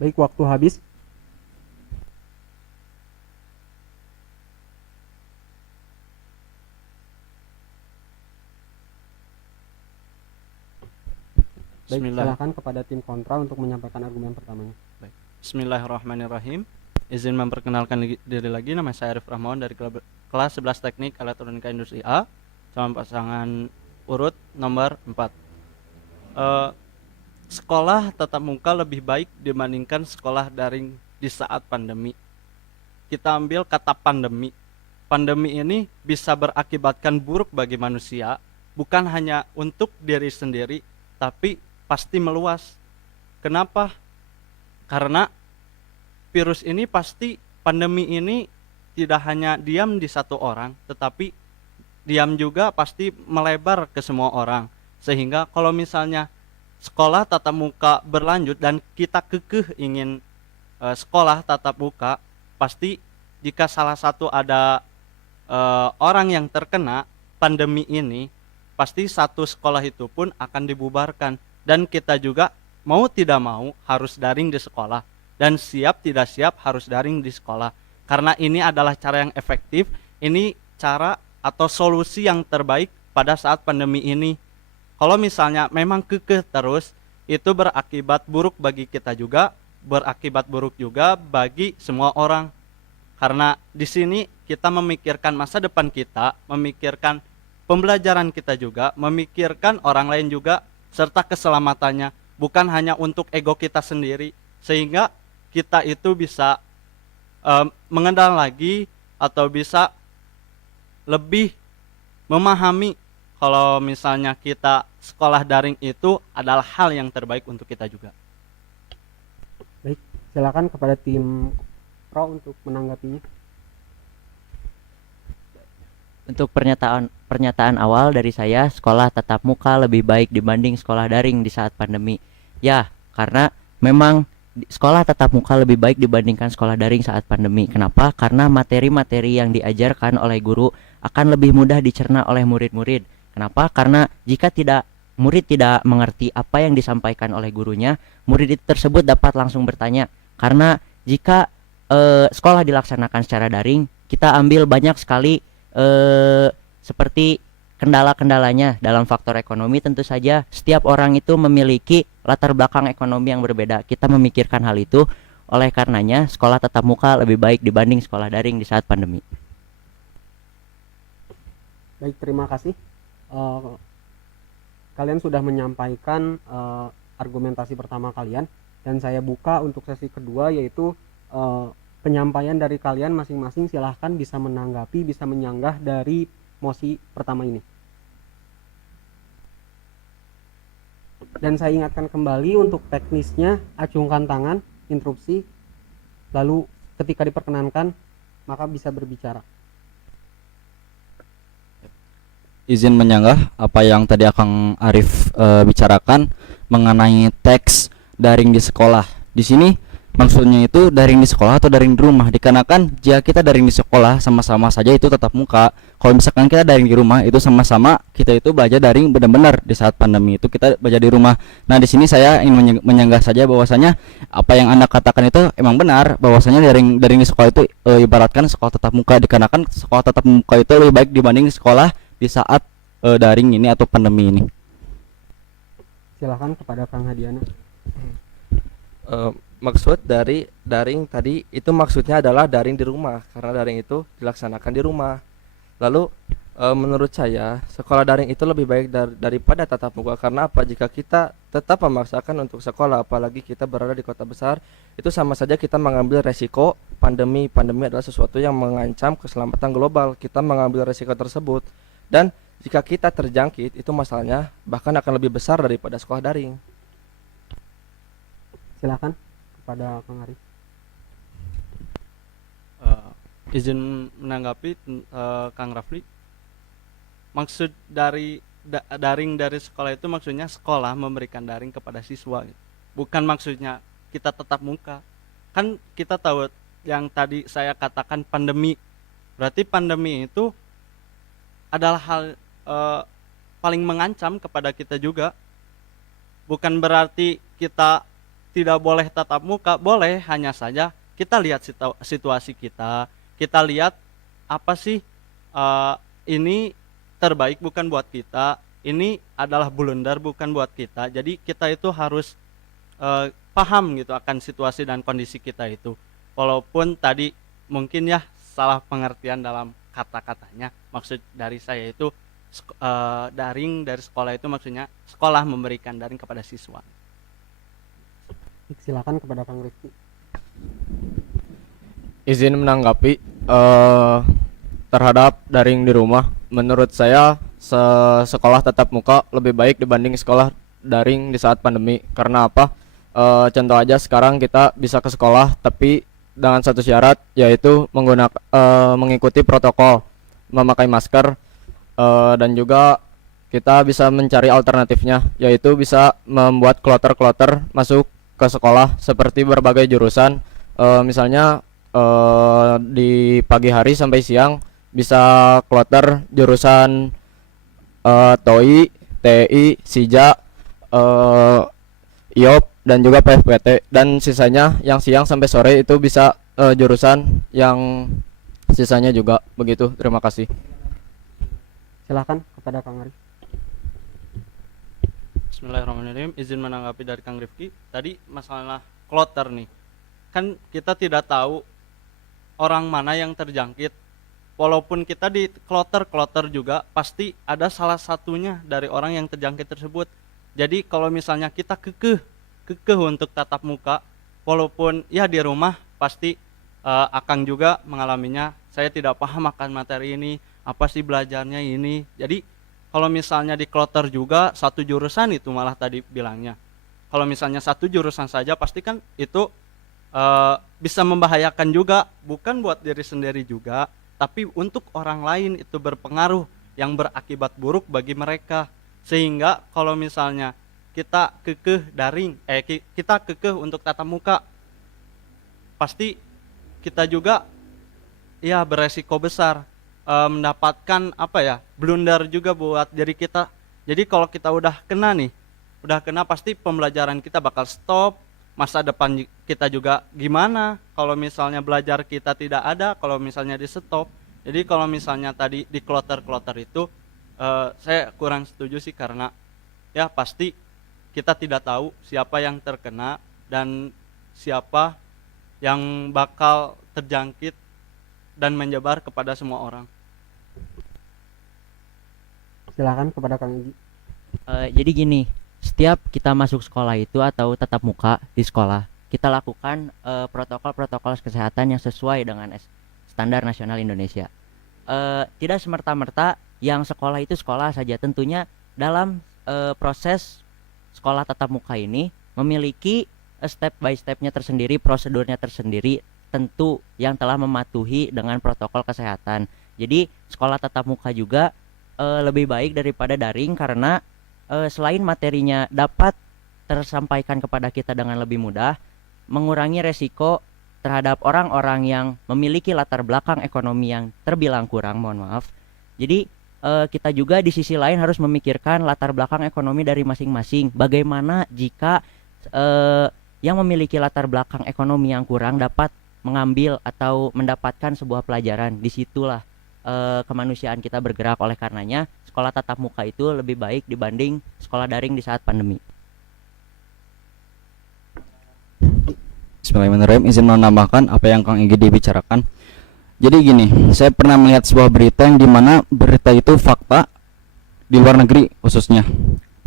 Baik, waktu habis. Baik, silakan kepada tim kontra untuk menyampaikan argumen pertamanya. Baik. Bismillahirrahmanirrahim. Izin memperkenalkan diri lagi, nama saya Arif Rahmawan dari kelas 11 Teknik Elektronika Industri A, calon pasangan urut nomor 4. Sekolah tatap muka lebih baik dibandingkan sekolah daring di saat pandemi. Kita ambil kata pandemi. Pandemi ini bisa berakibatkan buruk bagi manusia, bukan hanya untuk diri sendiri, tapi pasti meluas. Kenapa? Karena virus ini pasti, pandemi ini tidak hanya diam di satu orang, tetapi diam juga pasti melebar ke semua orang. Sehingga kalau misalnya sekolah tatap muka berlanjut dan kita kekeh ingin sekolah tatap muka, pasti jika salah satu ada orang yang terkena pandemi ini, pasti satu sekolah itu pun akan dibubarkan. Dan kita juga mau tidak mau harus daring di sekolah, dan siap tidak siap harus daring di sekolah. Karena ini adalah cara yang efektif, ini cara atau solusi yang terbaik pada saat pandemi ini. Kalau misalnya memang kekeh terus, itu berakibat buruk bagi kita juga, berakibat buruk juga bagi semua orang. Karena di sini kita memikirkan masa depan kita, memikirkan pembelajaran kita juga, memikirkan orang lain juga, serta keselamatannya, bukan hanya untuk ego kita sendiri, sehingga kita itu bisa mengenal lagi atau bisa lebih memahami kalau misalnya kita sekolah daring itu adalah hal yang terbaik untuk kita juga. Baik, silakan kepada tim pro untuk menanggapinya. Untuk pernyataan awal dari saya, sekolah tatap muka lebih baik dibanding sekolah daring di saat pandemi. Ya, karena memang sekolah tatap muka lebih baik dibandingkan sekolah daring saat pandemi. Kenapa? Karena materi-materi yang diajarkan oleh guru akan lebih mudah dicerna oleh murid-murid. Kenapa? Karena jika murid tidak mengerti apa yang disampaikan oleh gurunya, murid itu tersebut dapat langsung bertanya. Karena jika sekolah dilaksanakan secara daring, kita ambil banyak sekali seperti kendala-kendalanya. Dalam faktor ekonomi tentu saja setiap orang itu memiliki latar belakang ekonomi yang berbeda. Kita memikirkan hal itu, oleh karenanya sekolah tatap muka lebih baik dibanding sekolah daring di saat pandemi. Baik, terima kasih. Kalian sudah menyampaikan argumentasi pertama kalian, dan saya buka untuk sesi kedua, yaitu penyampaian dari kalian masing-masing. Silahkan bisa menanggapi, bisa menyanggah dari mosi pertama ini. Dan saya ingatkan kembali untuk teknisnya, acungkan tangan, interupsi, lalu ketika diperkenankan maka bisa berbicara. Izin menyanggah apa yang tadi Akang Arif bicarakan mengenai teks daring di sekolah. Di sini maksudnya itu daring di sekolah atau daring di rumah, dikarenakan jika kita daring di sekolah sama-sama saja itu tatap muka. Kalau misalkan kita daring di rumah itu sama-sama kita itu belajar daring benar-benar di saat pandemi itu kita belajar di rumah. Nah, di sini saya ingin menyanggah saja bahwasanya apa yang Anda katakan itu emang benar, bahwasanya daring di sekolah itu ibaratkan sekolah tatap muka, dikarenakan sekolah tatap muka itu lebih baik dibanding sekolah di saat daring ini atau pandemi ini. Silakan kepada Kang Hadiana. Maksud dari daring tadi itu maksudnya adalah daring di rumah, karena daring itu dilaksanakan di rumah. Lalu menurut saya sekolah daring itu lebih baik daripada tatap muka. Karena apa? Jika kita tetap memaksakan untuk sekolah, apalagi kita berada di kota besar, itu sama saja kita mengambil resiko pandemi. Pandemi adalah sesuatu yang mengancam keselamatan global. Kita mengambil resiko tersebut, dan jika kita terjangkit, itu masalahnya bahkan akan lebih besar daripada sekolah daring. Silakan kepada Kang Arif. Izin menanggapi Kang Rafli. Maksud dari daring dari sekolah itu maksudnya sekolah memberikan daring kepada siswa, bukan maksudnya kita tetap muka. Kan kita tahu yang tadi saya katakan pandemi, berarti pandemi itu adalah hal paling mengancam kepada kita juga. Bukan berarti kita tidak boleh tatap muka, boleh, hanya saja kita lihat situasi kita lihat apa sih ini terbaik bukan buat kita, ini adalah blunder bukan buat kita. Jadi kita itu harus paham gitu akan situasi dan kondisi kita itu. Walaupun tadi mungkin ya salah pengertian dalam kata-katanya, maksud dari saya itu daring dari sekolah itu maksudnya sekolah memberikan daring kepada siswa. Silakan kepada Kang Rifki. Izin menanggapi terhadap daring di rumah. Menurut saya sekolah tatap muka lebih baik dibanding sekolah daring di saat pandemi. Karena apa? Contoh aja sekarang kita bisa ke sekolah tapi dengan satu syarat, yaitu mengikuti protokol, memakai masker, dan juga kita bisa mencari alternatifnya, yaitu bisa membuat kloter-kloter masuk ke sekolah seperti berbagai jurusan. Misalnya di pagi hari sampai siang bisa kloter jurusan TOI, TI, SIJA, IOP dan juga PFPT, dan sisanya yang siang sampai sore itu bisa jurusan yang sisanya juga. Begitu, terima kasih. Silakan kepada Kang Arif. Bismillahirrahmanirrahim. Izin menanggapi dari Kang Rifki. Tadi masalah kloter nih, kan kita tidak tahu orang mana yang terjangkit. Walaupun kita di kloter juga pasti ada salah satunya dari orang yang terjangkit tersebut. Jadi kalau misalnya kita kekeh untuk tatap muka, walaupun ya di rumah pasti Akang juga mengalaminya. Saya tidak paham akan materi ini, apa sih belajarnya ini. Jadi kalau misalnya di kloter juga satu jurusan itu malah tadi bilangnya. Kalau misalnya satu jurusan saja pasti kan itu bisa membahayakan juga, bukan buat diri sendiri juga, tapi untuk orang lain itu berpengaruh yang berakibat buruk bagi mereka. Sehingga kalau misalnya kita kekeh daring, kita kekeh untuk tatap muka, pasti kita juga ya beresiko besar mendapatkan blunder juga buat diri kita. Jadi kalau kita udah kena pasti pembelajaran kita bakal stop, masa depan kita juga gimana kalau misalnya belajar kita tidak ada, kalau misalnya di stop. Jadi kalau misalnya tadi di kloter-kloter itu saya kurang setuju sih, karena ya pasti kita tidak tahu siapa yang terkena dan siapa yang bakal terjangkit dan menyebar kepada semua orang. Silakan kepada Kang Iji. Jadi gini, setiap kita masuk sekolah itu atau tatap muka di sekolah, kita lakukan protokol-protokol kesehatan yang sesuai dengan standar nasional Indonesia. Tidak semerta-merta yang sekolah itu sekolah saja. Tentunya dalam proses sekolah tatap muka ini memiliki step by stepnya tersendiri, prosedurnya tersendiri, tentu yang telah mematuhi dengan protokol kesehatan. Jadi sekolah tatap muka juga lebih baik daripada daring, karena selain materinya dapat tersampaikan kepada kita dengan lebih mudah, mengurangi resiko terhadap orang-orang yang memiliki latar belakang ekonomi yang terbilang kurang, mohon maaf. Jadi kita juga di sisi lain harus memikirkan latar belakang ekonomi dari masing-masing. Bagaimana jika yang memiliki latar belakang ekonomi yang kurang dapat mengambil atau mendapatkan sebuah pelajaran. Disitulah kemanusiaan kita bergerak. Oleh karenanya sekolah tatap muka itu lebih baik dibanding sekolah daring di saat pandemi. Bismillahirrahmanirrahim, izin menambahkan apa yang Kang Egi bicarakan. Jadi gini, saya pernah melihat sebuah berita yang dimana berita itu fakta di luar negeri khususnya.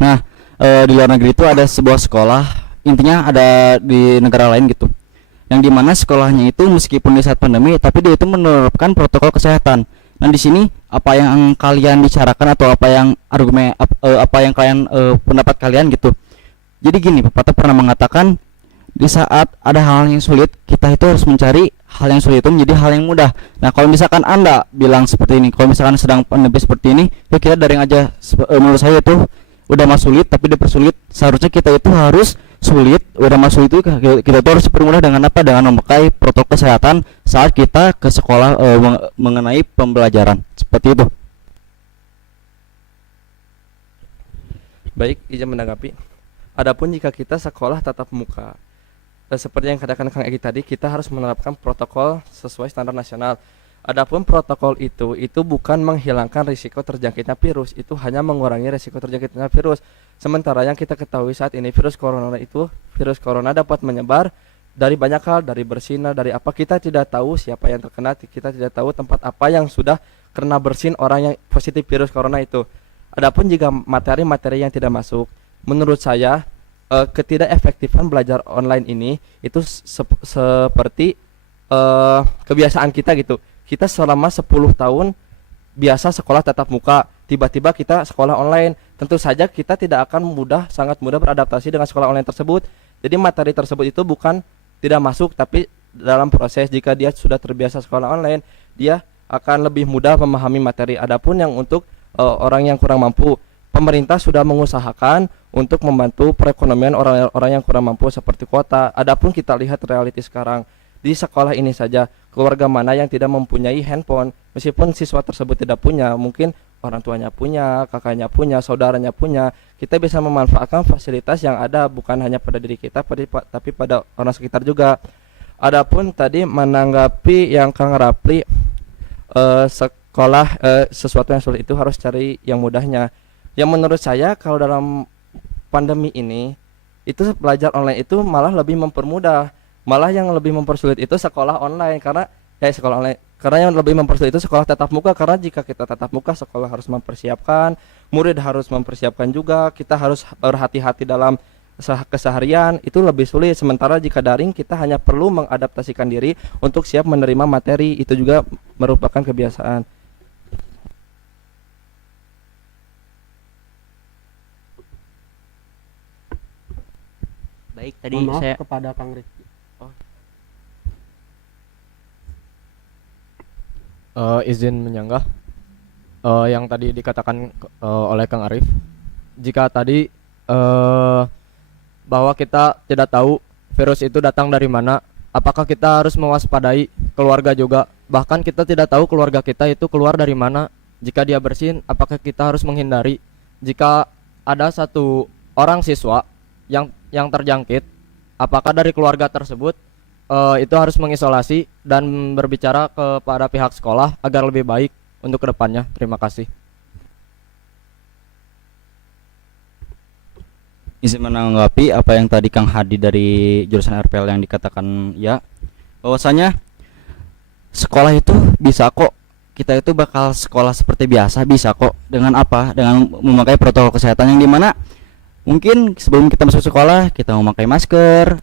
Nah, di luar negeri itu ada sebuah sekolah, intinya ada di negara lain gitu, yang dimana sekolahnya itu meskipun di saat pandemi, tapi dia itu menerapkan protokol kesehatan. Nah, di sini apa yang kalian bicarakan atau apa yang argumen apa yang kalian pendapat kalian gitu. Jadi gini, pepatah pernah mengatakan, di saat ada hal yang sulit, kita itu harus mencari hal yang sulit itu menjadi hal yang mudah. Nah, kalau misalkan Anda bilang seperti ini, kalau misalkan sedang pandemi seperti ini, ya kita daring aja. Menurut saya itu udah mas sulit tapi dipersulit. Seharusnya kita itu harus sulit, udah mas sulit itu kita itu harus dipermudah dengan apa? Dengan memakai protokol kesehatan saat kita ke sekolah mengenai pembelajaran. Seperti itu. Baik, izin menanggapi. Adapun jika kita sekolah tatap muka, seperti yang katakan Kang Egi tadi, kita harus menerapkan protokol sesuai standar nasional. Adapun protokol itu bukan menghilangkan risiko terjangkitnya virus, itu hanya mengurangi risiko terjangkitnya virus. Sementara yang kita ketahui saat ini virus corona dapat menyebar dari banyak hal, dari bersin, dari apa, kita tidak tahu siapa yang terkena, kita tidak tahu tempat apa yang sudah kena bersin orang yang positif virus corona itu. Adapun jika materi-materi yang tidak masuk, menurut saya ketidakefektifan belajar online ini itu seperti kebiasaan kita gitu. Kita selama 10 tahun biasa sekolah tatap muka, tiba-tiba kita sekolah online. Tentu saja kita tidak akan sangat mudah beradaptasi dengan sekolah online tersebut. Jadi materi tersebut itu bukan tidak masuk, tapi dalam proses jika dia sudah terbiasa sekolah online, dia akan lebih mudah memahami materi. Adapun yang untuk orang yang kurang mampu, pemerintah sudah mengusahakan untuk membantu perekonomian orang-orang yang kurang mampu seperti kota. Adapun kita lihat realiti sekarang di sekolah ini saja, keluarga mana yang tidak mempunyai handphone, meskipun siswa tersebut tidak punya, mungkin orang tuanya punya, kakaknya punya, saudaranya punya. Kita bisa memanfaatkan fasilitas yang ada bukan hanya pada diri kita, tapi pada orang sekitar juga. Adapun tadi menanggapi yang Kang Rapli, sekolah sesuatu yang sulit itu harus cari yang mudahnya. Yang menurut saya kalau dalam pandemi ini itu belajar online itu malah lebih mempermudah, malah yang lebih mempersulit itu sekolah online karena yang lebih mempersulit itu sekolah tatap muka, karena jika kita tatap muka sekolah harus mempersiapkan, murid harus mempersiapkan juga, kita harus berhati-hati dalam keseharian, itu lebih sulit. Sementara jika daring kita hanya perlu mengadaptasikan diri untuk siap menerima materi, itu juga merupakan kebiasaan. Baik, tadi Mohon maaf saya kepada Kang Rifki. Izin menyanggah yang tadi dikatakan oleh Kang Arif. Jika tadi bahwa kita tidak tahu virus itu datang dari mana, apakah kita harus mewaspadai keluarga juga? Bahkan kita tidak tahu keluarga kita itu keluar dari mana. Jika dia bersin, apakah kita harus menghindari? Jika ada satu orang siswa yang terjangkit, apakah dari keluarga tersebut itu harus mengisolasi dan berbicara kepada pihak sekolah agar lebih baik untuk kedepannya. Terima kasih. Izin menanggapi apa yang tadi Kang Hadi dari jurusan RPL yang dikatakan, ya, bahwasanya sekolah itu bisa kok, kita itu bakal sekolah seperti biasa, bisa kok, dengan apa, dengan memakai protokol kesehatan yang dimana mungkin sebelum kita masuk sekolah kita memakai masker,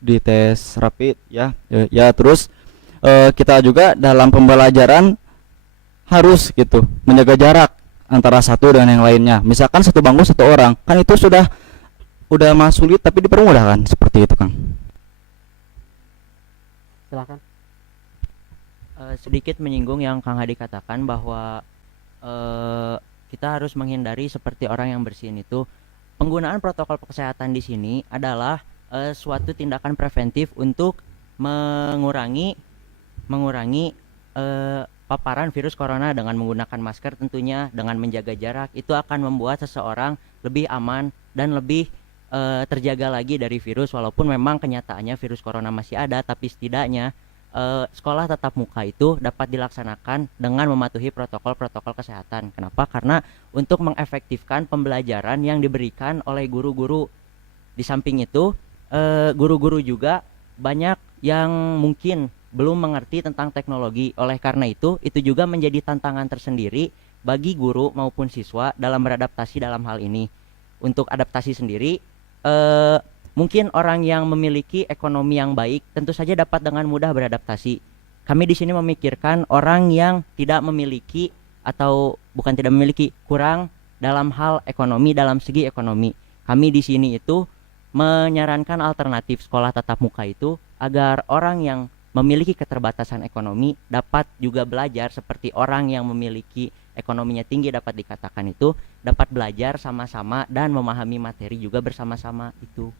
dites rapid, ya terus kita juga dalam pembelajaran harus gitu menjaga jarak antara satu dengan yang lainnya. Misalkan satu bangku satu orang, kan itu udah mah sulit tapi dipermudahkan seperti itu, Kang. Silakan. Sedikit menyinggung yang Kang Hadi katakan bahwa kita harus menghindari seperti orang yang bersin itu. Penggunaan protokol kesehatan di sini adalah suatu tindakan preventif untuk mengurangi paparan virus corona dengan menggunakan masker, tentunya dengan menjaga jarak. Itu akan membuat seseorang lebih aman dan lebih terjaga lagi dari virus. Walaupun memang kenyataannya virus corona masih ada, tapi setidaknya sekolah tatap muka itu dapat dilaksanakan dengan mematuhi protokol-protokol kesehatan. Kenapa? Karena untuk mengefektifkan pembelajaran yang diberikan oleh guru-guru. Di samping itu guru-guru juga banyak yang mungkin belum mengerti tentang teknologi. Oleh karena itu juga menjadi tantangan tersendiri bagi guru maupun siswa dalam beradaptasi dalam hal ini. Untuk adaptasi sendiri, mungkin orang yang memiliki ekonomi yang baik tentu saja dapat dengan mudah beradaptasi. Kami di sini memikirkan orang yang tidak memiliki, atau bukan tidak memiliki, kurang dalam hal ekonomi, dalam segi ekonomi. Kami di sini itu menyarankan alternatif sekolah tatap muka itu agar orang yang memiliki keterbatasan ekonomi dapat juga belajar seperti orang yang memiliki ekonominya tinggi, dapat dikatakan itu dapat belajar sama-sama dan memahami materi juga bersama-sama itu.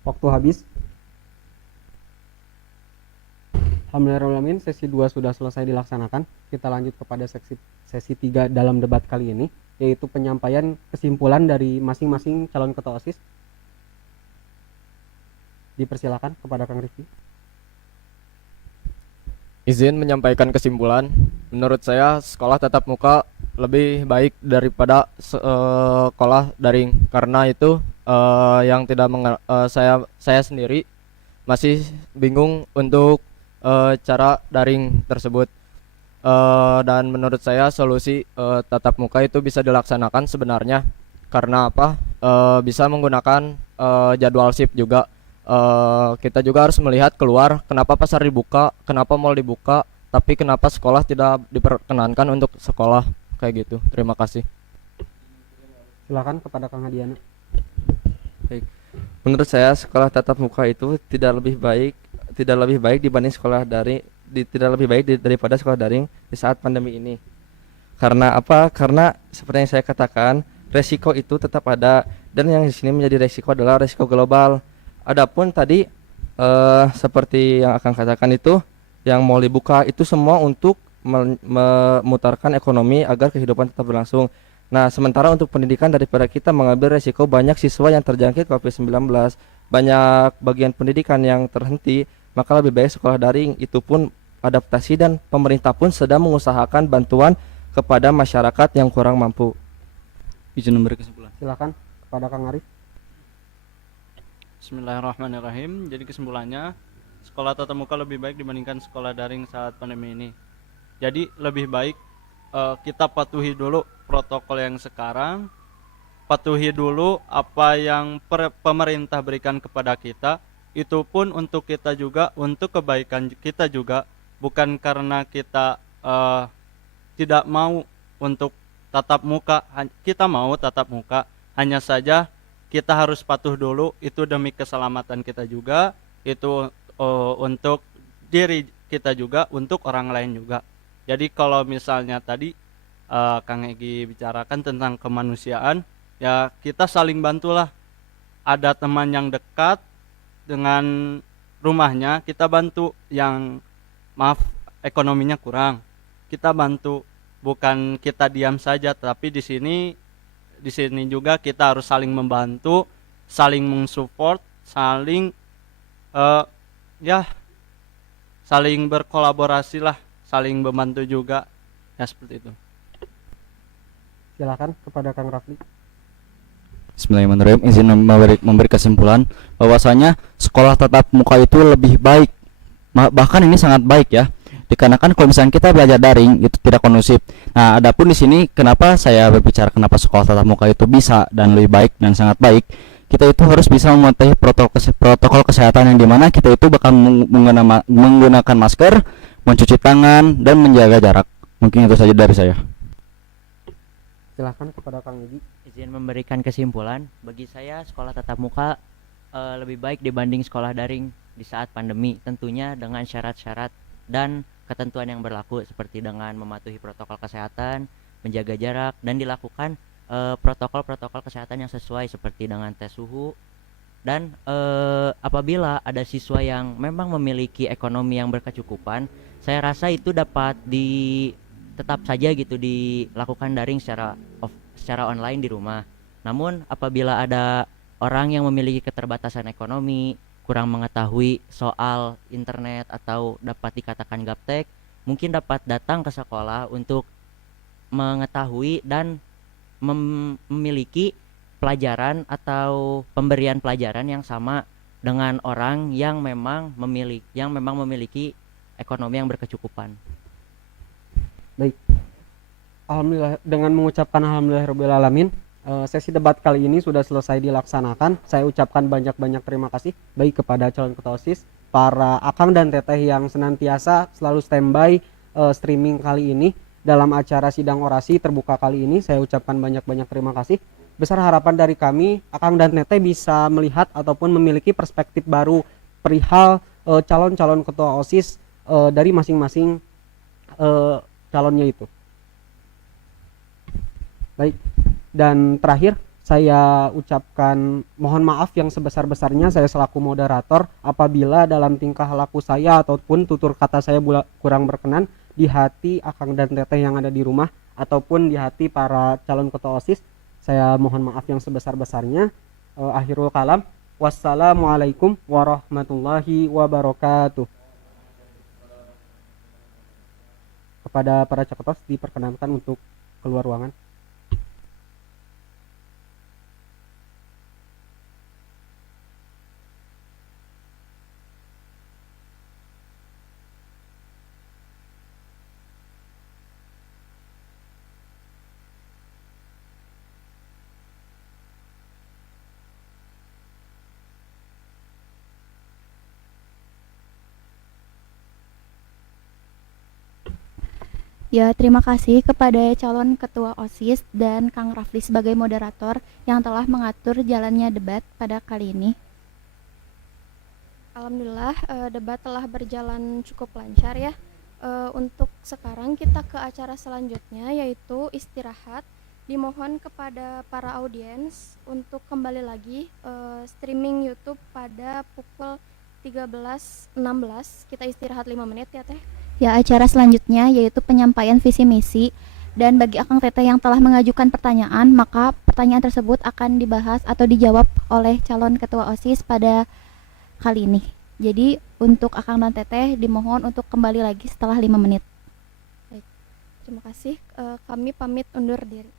Waktu habis. Alhamdulillahirrahmanirrahim, sesi 2 sudah selesai dilaksanakan. Kita lanjut kepada sesi 3 dalam debat kali ini, yaitu penyampaian kesimpulan dari masing-masing calon ketua OSIS. Dipersilakan kepada Kang Rifki. Izin menyampaikan kesimpulan. Menurut saya sekolah tatap muka lebih baik daripada sekolah daring, karena itu yang tidak saya sendiri masih bingung untuk cara daring tersebut. Dan menurut saya solusi tatap muka itu bisa dilaksanakan sebenarnya, karena apa? Bisa menggunakan jadwal shift juga. Kita juga harus melihat keluar, kenapa pasar dibuka, kenapa mall dibuka, tapi kenapa sekolah tidak diperkenankan untuk sekolah, kayak gitu. Terima kasih. Silakan kepada Kang Hadiana. Baik. Menurut saya sekolah tatap muka itu tidak lebih baik dibanding sekolah daring, tidak lebih baik daripada sekolah daring di saat pandemi ini. Karena apa? Karena seperti yang saya katakan, resiko itu tetap ada, dan yang di sini menjadi resiko adalah resiko global. Adapun tadi seperti yang akan katakan itu, yang mau dibuka itu semua untuk memutarkan ekonomi agar kehidupan tetap berlangsung. Nah, sementara untuk pendidikan, daripada kita mengambil resiko banyak siswa yang terjangkit COVID-19, banyak bagian pendidikan yang terhenti, maka lebih baik sekolah daring. Itu pun adaptasi, dan pemerintah pun sedang mengusahakan bantuan kepada masyarakat yang kurang mampu. Izin memberi kesimpulan. Silakan kepada Kang Arif. Bismillahirrahmanirrahim. Jadi kesimpulannya, sekolah tatap muka lebih baik dibandingkan sekolah daring saat pandemi ini. Jadi lebih baik kita patuhi dulu protokol yang sekarang, patuhi dulu apa yang pemerintah berikan kepada kita. Itu pun untuk kita juga, untuk kebaikan kita juga, bukan karena kita tidak mau untuk tatap muka. Kita mau tatap muka, hanya saja kita harus patuh dulu, itu demi keselamatan kita juga, itu untuk diri kita juga, untuk orang lain juga. Jadi kalau misalnya tadi Kang Egi bicarakan tentang kemanusiaan, ya kita saling bantulah. Ada teman yang dekat dengan rumahnya, kita bantu. Yang maaf ekonominya kurang, kita bantu. Bukan kita diam saja, tapi di sini di sini juga kita harus saling membantu, saling mensupport, saling eh, ya saling berkolaborasi lah, saling membantu juga ya seperti itu. Silakan kepada Kang Rafli. Bismillahirrahmanirrahim. Izin memberi kesimpulan bahwasanya sekolah tatap muka itu lebih baik, bahkan ini sangat baik ya, dikarenakan kalau misalnya kita belajar daring itu tidak kondusif. Nah, adapun di sini kenapa saya berbicara kenapa sekolah tatap muka itu bisa dan lebih baik dan sangat baik, kita itu harus bisa mematuhi protokol kesehatan yang dimana kita itu bakal menggunakan masker, mencuci tangan, dan menjaga jarak. Mungkin itu saja dari saya. Silakan kepada Kang Egi. Izin memberikan kesimpulan, bagi saya sekolah tatap muka lebih baik dibanding sekolah daring di saat pandemi, tentunya dengan syarat-syarat dan ketentuan yang berlaku seperti dengan mematuhi protokol kesehatan, menjaga jarak, dan dilakukan protokol-protokol kesehatan yang sesuai seperti dengan tes suhu. Dan apabila ada siswa yang memang memiliki ekonomi yang berkecukupan, saya rasa itu dapat tetap saja gitu dilakukan daring secara online di rumah. Namun apabila ada orang yang memiliki keterbatasan ekonomi, kurang mengetahui soal internet atau dapat dikatakan gaptek, mungkin dapat datang ke sekolah untuk mengetahui dan memiliki pelajaran atau pemberian pelajaran yang sama dengan orang yang memang memiliki ekonomi yang berkecukupan. Baik. Alhamdulillah, dengan mengucapkan alhamdulillahirabbil alamin, sesi debat kali ini sudah selesai dilaksanakan. Saya ucapkan banyak-banyak terima kasih baik kepada calon ketua OSIS, para akang dan teteh yang senantiasa selalu standby streaming kali ini dalam acara sidang orasi terbuka kali ini. Saya ucapkan banyak-banyak terima kasih. Besar harapan dari kami, akang dan teteh bisa melihat ataupun memiliki perspektif baru perihal calon-calon ketua OSIS dari masing-masing calonnya itu. Baik, dan terakhir saya ucapkan mohon maaf yang sebesar-besarnya saya selaku moderator apabila dalam tingkah laku saya ataupun tutur kata saya kurang berkenan di hati akang dan teteh yang ada di rumah ataupun di hati para calon ketua OSIS. Saya mohon maaf yang sebesar-besarnya. Akhirul kalam, wassalamualaikum warahmatullahi wabarakatuh. Kepada para caketos diperkenankan untuk keluar ruangan. Ya, terima kasih kepada calon ketua OSIS dan Kang Rafli sebagai moderator yang telah mengatur jalannya debat pada kali ini. Alhamdulillah, debat telah berjalan cukup lancar ya. Untuk sekarang kita ke acara selanjutnya yaitu istirahat. Dimohon kepada para audiens untuk kembali lagi streaming YouTube pada pukul 13.16. Kita istirahat 5 menit ya Teh. Ya, acara selanjutnya yaitu penyampaian visi misi, dan bagi akang teteh yang telah mengajukan pertanyaan, maka pertanyaan tersebut akan dibahas atau dijawab oleh calon ketua OSIS pada kali ini. Jadi untuk akang dan teteh dimohon untuk kembali lagi setelah 5 menit. Baik, terima kasih. Kami pamit undur diri.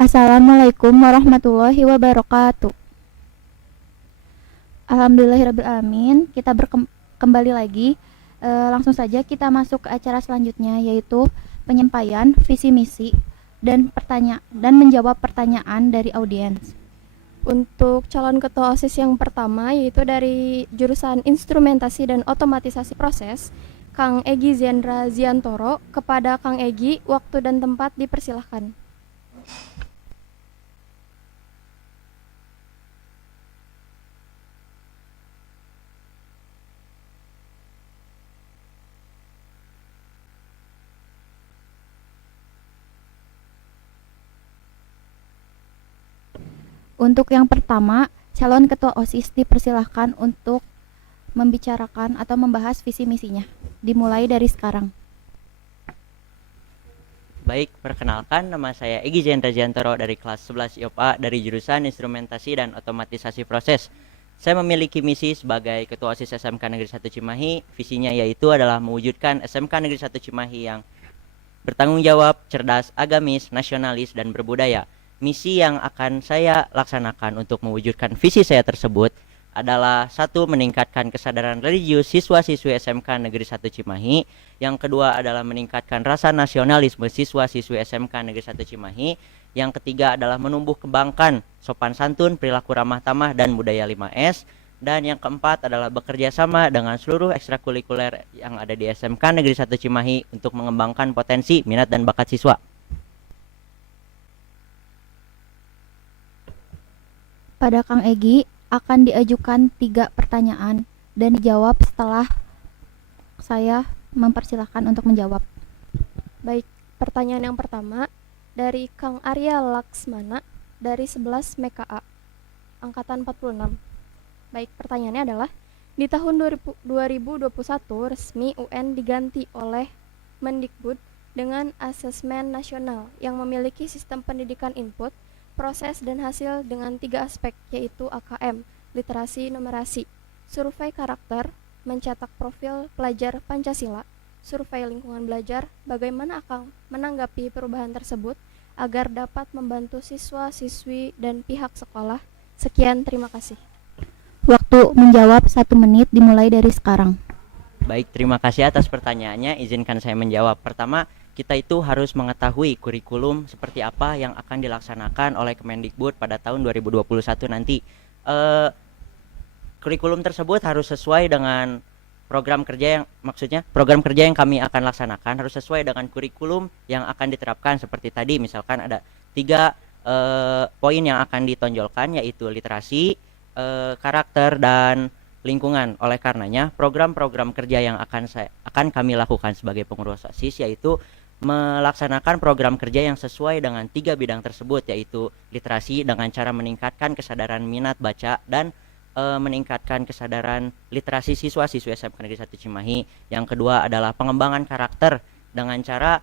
Assalamualaikum warahmatullahi wabarakatuh. Alhamdulillahirrabbilalamin. Kita kembali lagi. Langsung saja kita masuk ke acara selanjutnya, yaitu penyampaian visi misi dan menjawab pertanyaan dari audiens. Untuk calon ketua OSIS yang pertama yaitu dari jurusan Instrumentasi dan Otomatisasi Proses, Kang Egi Zendra Ziantoro. Kepada Kang Egi, waktu dan tempat dipersilahkan. Untuk yang pertama, calon ketua OSIS dipersilahkan untuk membicarakan atau membahas visi misinya. Dimulai dari sekarang. Baik, perkenalkan nama saya Egi Zendra Ziantoro dari kelas 11 IOPA dari jurusan Instrumentasi dan Otomatisasi Proses. Saya memiliki misi sebagai ketua OSIS SMK Negeri 1 Cimahi. Visinya yaitu adalah mewujudkan SMK Negeri 1 Cimahi yang bertanggung jawab, cerdas, agamis, nasionalis, dan berbudaya. Misi yang akan saya laksanakan untuk mewujudkan visi saya tersebut adalah satu, meningkatkan kesadaran religius siswa-siswi SMK Negeri 1 Cimahi. Yang kedua adalah meningkatkan rasa nasionalisme siswa-siswi SMK Negeri 1 Cimahi. Yang ketiga adalah menumbuh kembangkan sopan santun, perilaku ramah tamah, dan budaya 5S. Dan yang keempat adalah bekerja sama dengan seluruh ekstrakurikuler yang ada di SMK Negeri 1 Cimahi untuk mengembangkan potensi, minat, dan bakat siswa. Pada Kang Egi akan diajukan 3 pertanyaan dan dijawab setelah saya mempersilahkan untuk menjawab. Baik, pertanyaan yang pertama dari Kang Arya Laksmana dari 11 MKA angkatan 46. Baik, pertanyaannya adalah di tahun 2021 resmi UN diganti oleh Mendikbud dengan asesmen nasional yang memiliki sistem pendidikan input, proses, dan hasil dengan 3 aspek, yaitu AKM, literasi, numerasi, survei karakter, mencetak profil pelajar Pancasila, survei lingkungan belajar. Bagaimana Akang menanggapi perubahan tersebut agar dapat membantu siswa, siswi, dan pihak sekolah? Sekian, terima kasih. Waktu menjawab 1 menit dimulai dari sekarang. Baik, terima kasih atas pertanyaannya. Izinkan saya menjawab. Pertama, kita itu harus mengetahui kurikulum seperti apa yang akan dilaksanakan oleh Kemendikbud pada tahun 2021 nanti. Kurikulum tersebut harus sesuai dengan program kerja yang kami akan laksanakan harus sesuai dengan kurikulum yang akan diterapkan. Seperti tadi misalkan ada 3 poin yang akan ditonjolkan, yaitu literasi, karakter, dan lingkungan. Oleh karenanya program-program kerja yang akan kami lakukan sebagai pengurus OSIS yaitu melaksanakan program kerja yang sesuai dengan 3 bidang tersebut, yaitu literasi dengan cara meningkatkan kesadaran minat baca dan meningkatkan kesadaran literasi siswa-siswi SMK Negeri 1 Cimahi. Yang kedua adalah pengembangan karakter dengan cara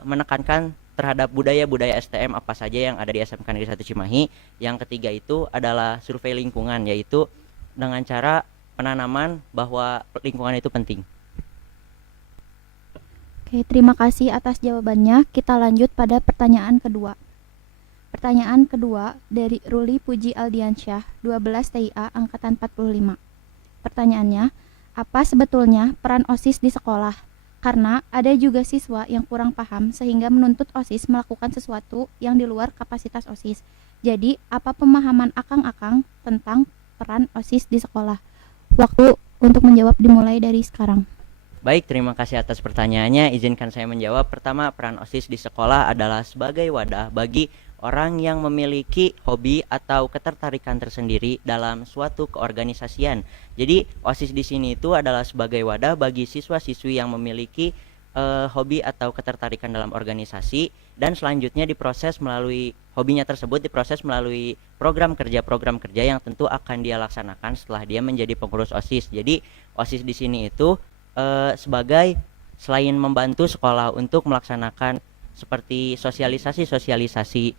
menekankan terhadap budaya-budaya STM apa saja yang ada di SMK Negeri 1 Cimahi. Yang ketiga itu adalah survei lingkungan, yaitu dengan cara penanaman bahwa lingkungan itu penting. Oke, terima kasih atas jawabannya. Kita lanjut pada pertanyaan kedua. Pertanyaan kedua dari Ruli Puji Aldiansyah, 12 TIA angkatan 45. Pertanyaannya, apa sebetulnya peran OSIS di sekolah? Karena ada juga siswa yang kurang paham sehingga menuntut OSIS melakukan sesuatu yang di luar kapasitas OSIS. Jadi, apa pemahaman Akang-Akang tentang peran OSIS di sekolah? Waktu untuk menjawab dimulai dari sekarang. Baik, terima kasih atas pertanyaannya. Izinkan saya menjawab. Pertama, peran OSIS di sekolah adalah sebagai wadah bagi orang yang memiliki hobi atau ketertarikan tersendiri dalam suatu keorganisasian. Jadi, OSIS di sini itu adalah sebagai wadah bagi siswa-siswi yang memiliki hobi atau ketertarikan dalam organisasi, dan selanjutnya diproses melalui hobinya tersebut diproses melalui program kerja yang tentu akan dia laksanakan setelah dia menjadi pengurus OSIS. Jadi, OSIS di sini itu sebagai selain membantu sekolah untuk melaksanakan seperti sosialisasi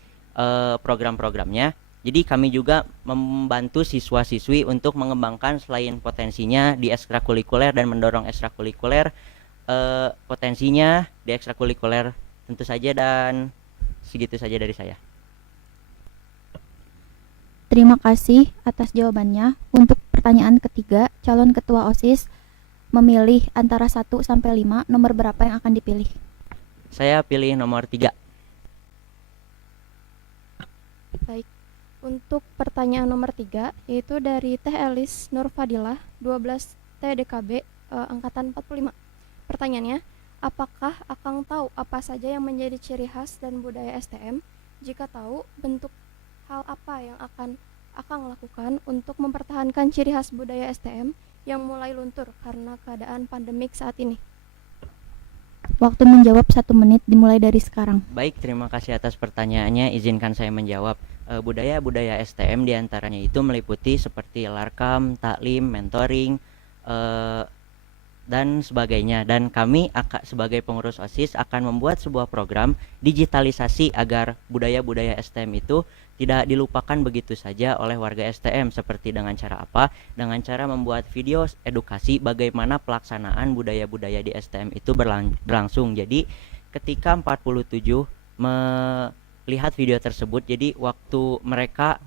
program-programnya, jadi kami juga membantu siswa-siswi untuk mengembangkan selain potensinya di ekstrakurikuler dan mendorong ekstrakurikuler potensinya di ekstrakurikuler tentu saja. Dan segitu saja dari saya. Terima kasih atas jawabannya. Untuk pertanyaan ketiga, calon ketua OSIS memilih antara 1 sampai 5, nomor berapa yang akan dipilih? Saya pilih nomor 3. Baik. Untuk pertanyaan nomor 3, yaitu dari Teh Elis Nurfadilah, 12 TDKB, angkatan 45. Pertanyaannya, apakah Akang tahu apa saja yang menjadi ciri khas dan budaya STM? Jika tahu, bentuk hal apa yang akan Akang lakukan untuk mempertahankan ciri khas budaya STM yang mulai luntur karena keadaan pandemik saat ini? Waktu menjawab 1 menit dimulai dari sekarang. Baik, terima kasih atas pertanyaannya. Izinkan saya menjawab. Budaya-budaya STM diantaranya itu meliputi seperti larkam, taklim, mentoring, dan sebagainya. Dan kami sebagai pengurus OSIS akan membuat sebuah program digitalisasi agar budaya-budaya STM itu tidak dilupakan begitu saja oleh warga STM. Seperti dengan cara apa? Dengan cara membuat video edukasi bagaimana pelaksanaan budaya-budaya di STM itu berlangsung. Jadi ketika 47 melihat video tersebut, jadi waktu mereka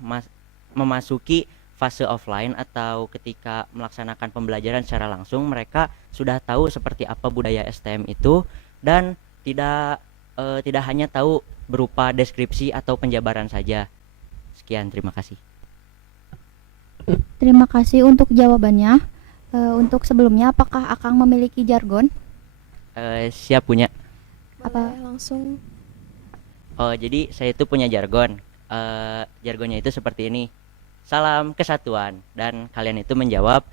memasuki fase offline atau ketika melaksanakan pembelajaran secara langsung, mereka sudah tahu seperti apa budaya STM itu, dan tidak hanya tahu berupa deskripsi atau penjabaran saja. Sekian, terima kasih. Terima kasih untuk jawabannya. Untuk sebelumnya, apakah Akang memiliki jargon? Siap punya. Boleh langsung. Oh, jadi saya itu punya jargon. Jargonnya itu seperti ini. Salam kesatuan, dan kalian itu menjawab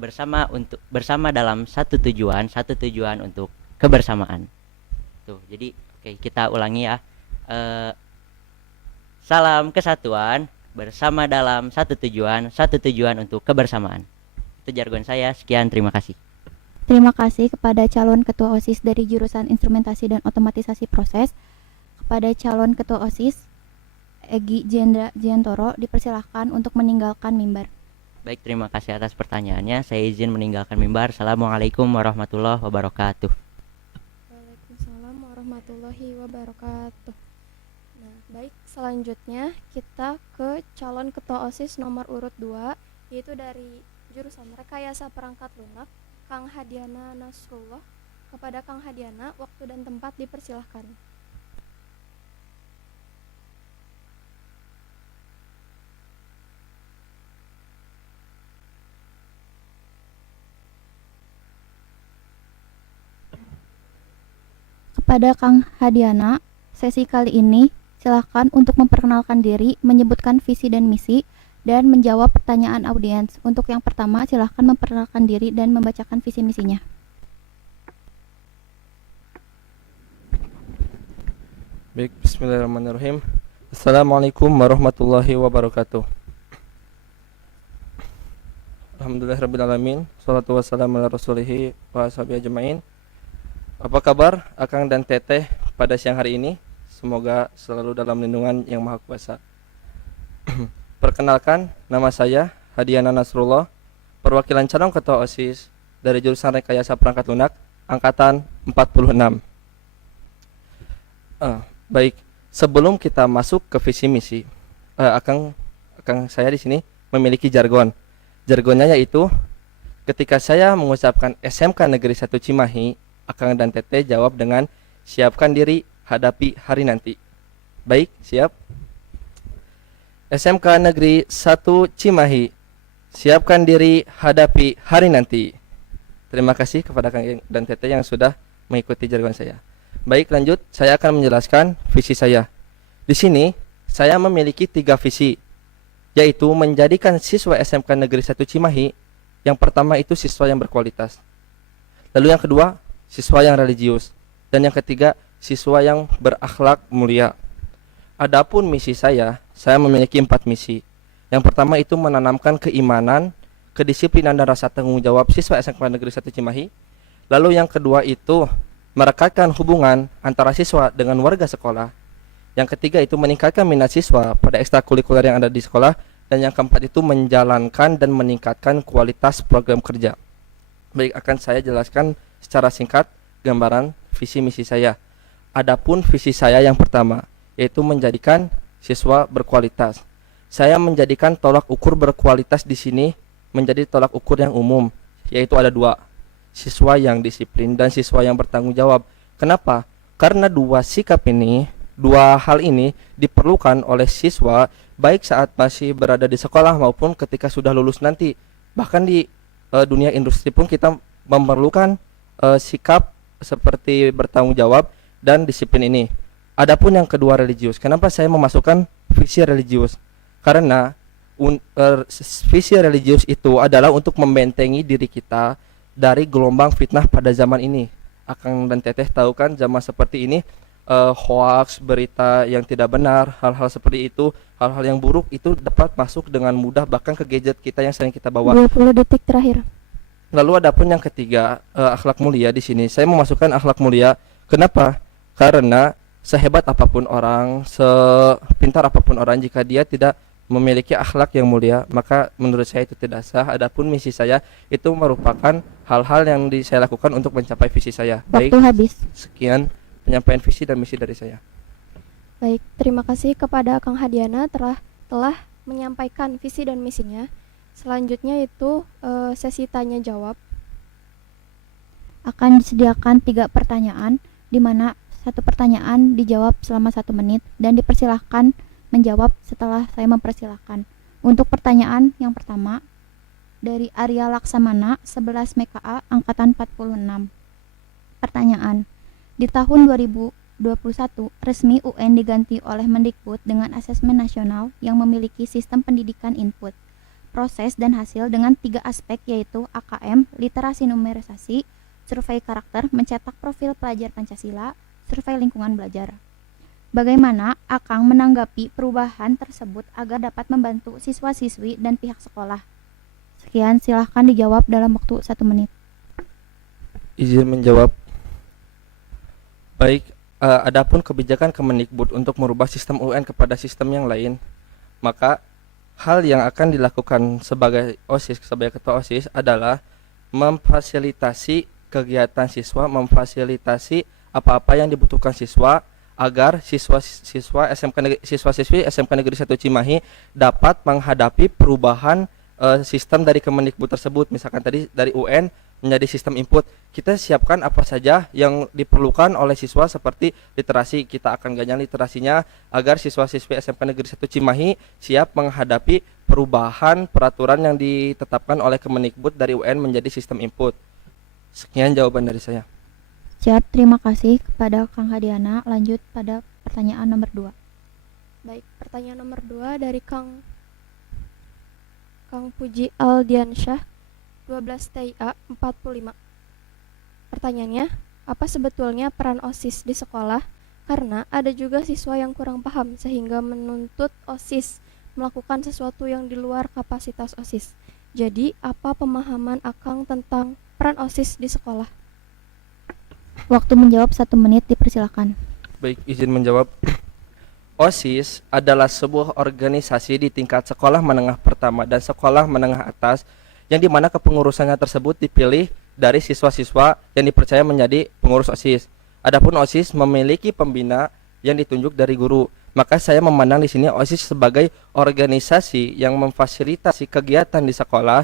bersama dalam satu tujuan untuk kebersamaan. Tuh, jadi oke, kita ulangi ya. Salam kesatuan, bersama dalam satu tujuan untuk kebersamaan. Itu jargon saya. Sekian, terima kasih. Terima kasih kepada calon ketua OSIS dari jurusan Instrumentasi dan Otomatisasi Proses. Kepada calon ketua OSIS Egi Jiantoro dipersilahkan untuk meninggalkan mimbar. Baik, terima kasih atas pertanyaannya. Saya izin meninggalkan mimbar. Assalamualaikum warahmatullahi wabarakatuh. Waalaikumsalam warahmatullahi wabarakatuh. Nah, baik, selanjutnya kita ke calon ketua OSIS nomor urut 2, yaitu dari jurusan Rekayasa Perangkat Lunak, Kang Hadiana Nasrullah. Kepada Kang Hadiana, waktu dan tempat dipersilahkan. Kepada Kang Hadiana, sesi kali ini silakan untuk memperkenalkan diri, menyebutkan visi dan misi, dan menjawab pertanyaan audiens. Untuk yang pertama, silakan memperkenalkan diri dan membacakan visi misinya. Baik, bismillahirrahmanirrahim. Assalamualaikum warahmatullahi wabarakatuh. Alhamdulillahirrabbilalamin. Salatu wassalamu ala rasulihi wa ashabihi ajma'in. Apa kabar Akang dan Teteh pada siang hari ini? Semoga selalu dalam lindungan Yang Maha Kuasa. Perkenalkan, nama saya Hadiana Nasrullah, perwakilan calon ketua OSIS dari jurusan Rekayasa Perangkat Lunak, angkatan 46. Baik, sebelum kita masuk ke visi misi, Akang saya di sini memiliki jargon. Jargonnya yaitu ketika saya mengucapkan SMK Negeri 1 Cimahi, Akang dan Teteh jawab dengan siapkan diri hadapi hari nanti. Baik, siap. SMK Negeri 1 Cimahi, siapkan diri hadapi hari nanti. Terima kasih kepada Akang dan Teteh yang sudah mengikuti jargon saya. Baik, lanjut, saya akan menjelaskan visi saya. Di sini saya memiliki 3 visi, yaitu menjadikan siswa SMK Negeri 1 Cimahi, yang pertama itu siswa yang berkualitas. Lalu yang kedua, siswa yang religius, dan yang ketiga, siswa yang berakhlak mulia. Adapun misi saya memiliki 4 misi. Yang pertama itu menanamkan keimanan, kedisiplinan dan rasa tanggung jawab siswa SMK Negeri 1 Cimahi. Lalu yang kedua itu merekatkan hubungan antara siswa dengan warga sekolah. Yang ketiga itu meningkatkan minat siswa pada ekstrakurikuler yang ada di sekolah. Dan yang keempat itu menjalankan dan meningkatkan kualitas program kerja. Baik, akan saya jelaskan secara singkat gambaran visi misi saya. Adapun visi saya yang pertama yaitu menjadikan siswa berkualitas. saya menjadikan tolak ukur berkualitas di sini menjadi tolak ukur yang umum, yaitu ada dua, siswa yang disiplin dan siswa yang bertanggung jawab. Kenapa? Karena dua hal ini diperlukan oleh siswa baik saat masih berada di sekolah maupun ketika sudah lulus nanti. Bahkan di dunia industri pun kita memerlukan sikap seperti bertanggung jawab dan disiplin ini. Adapun yang kedua, religius. Kenapa saya memasukkan visi religius? Karena visi religius itu adalah untuk membentengi diri kita dari gelombang fitnah pada zaman ini. Akang dan Teteh tahu kan zaman seperti ini, hoax, berita yang tidak benar, hal-hal seperti itu, hal-hal yang buruk itu dapat masuk dengan mudah bahkan ke gadget kita yang sering kita bawa. 20 detik terakhir. Lalu adapun yang ketiga, akhlak mulia. Di sini saya memasukkan akhlak mulia. Kenapa? Karena sehebat apapun orang, sepintar apapun orang, jika dia tidak memiliki akhlak yang mulia, maka menurut saya itu tidak sah. Adapun misi saya itu merupakan hal-hal yang saya lakukan untuk mencapai visi saya. Waktu habis. Sekian penyampaian visi dan misi dari saya. Baik, terima kasih kepada Kang Hadiana telah menyampaikan visi dan misinya. Selanjutnya itu sesi tanya jawab. Akan disediakan 3 pertanyaan, di mana 1 pertanyaan dijawab selama 1 menit dan dipersilahkan menjawab setelah saya mempersilahkan. Untuk pertanyaan yang pertama dari Arya Laksamana, 11 MKA angkatan 46. Pertanyaan: di tahun 2021 resmi UN diganti oleh Mendikbud dengan asesmen nasional yang memiliki sistem pendidikan input, proses dan hasil dengan 3 aspek, yaitu AKM, literasi numerisasi, survei karakter, mencetak profil pelajar Pancasila, survei lingkungan belajar. Bagaimana Akang menanggapi perubahan tersebut agar dapat membantu siswa-siswi dan pihak sekolah? Sekian, silahkan dijawab dalam waktu 1 menit. Izin menjawab. Baik, adapun kebijakan Kemendikbud untuk merubah sistem UN kepada sistem yang lain, maka hal yang akan dilakukan sebagai OSIS, sebagai ketua OSIS adalah memfasilitasi kegiatan siswa, memfasilitasi apa-apa yang dibutuhkan siswa agar siswa-siswi SMK Negeri 1 Cimahi dapat menghadapi perubahan sistem dari Kemendikbud tersebut. Misalkan tadi dari UN menjadi sistem input, kita siapkan apa saja yang diperlukan oleh siswa seperti literasi, kita akan ganyang literasinya agar siswa-siswi SMK Negeri 1 Cimahi siap menghadapi perubahan peraturan yang ditetapkan oleh Kemendikbud dari UN menjadi sistem input. Sekian jawaban dari saya. Siap, terima kasih kepada Kang Hadiana. Lanjut pada pertanyaan nomor 2. Baik, pertanyaan nomor 2 dari Kang Puji Aldiansyah, 12 TIA 45. Pertanyaannya, apa sebetulnya peran OSIS di sekolah? Karena ada juga siswa yang kurang paham sehingga menuntut OSIS melakukan sesuatu yang di luar kapasitas OSIS. Jadi, apa pemahaman Akang tentang peran OSIS di sekolah? Waktu menjawab 1 menit, dipersilakan. Baik, izin menjawab. OSIS adalah sebuah organisasi di tingkat sekolah menengah pertama dan sekolah menengah atas yang dimana kepengurusannya tersebut dipilih dari siswa-siswa yang dipercaya menjadi pengurus OSIS. Adapun OSIS memiliki pembina yang ditunjuk dari guru. Maka saya memandang di sini OSIS sebagai organisasi yang memfasilitasi kegiatan di sekolah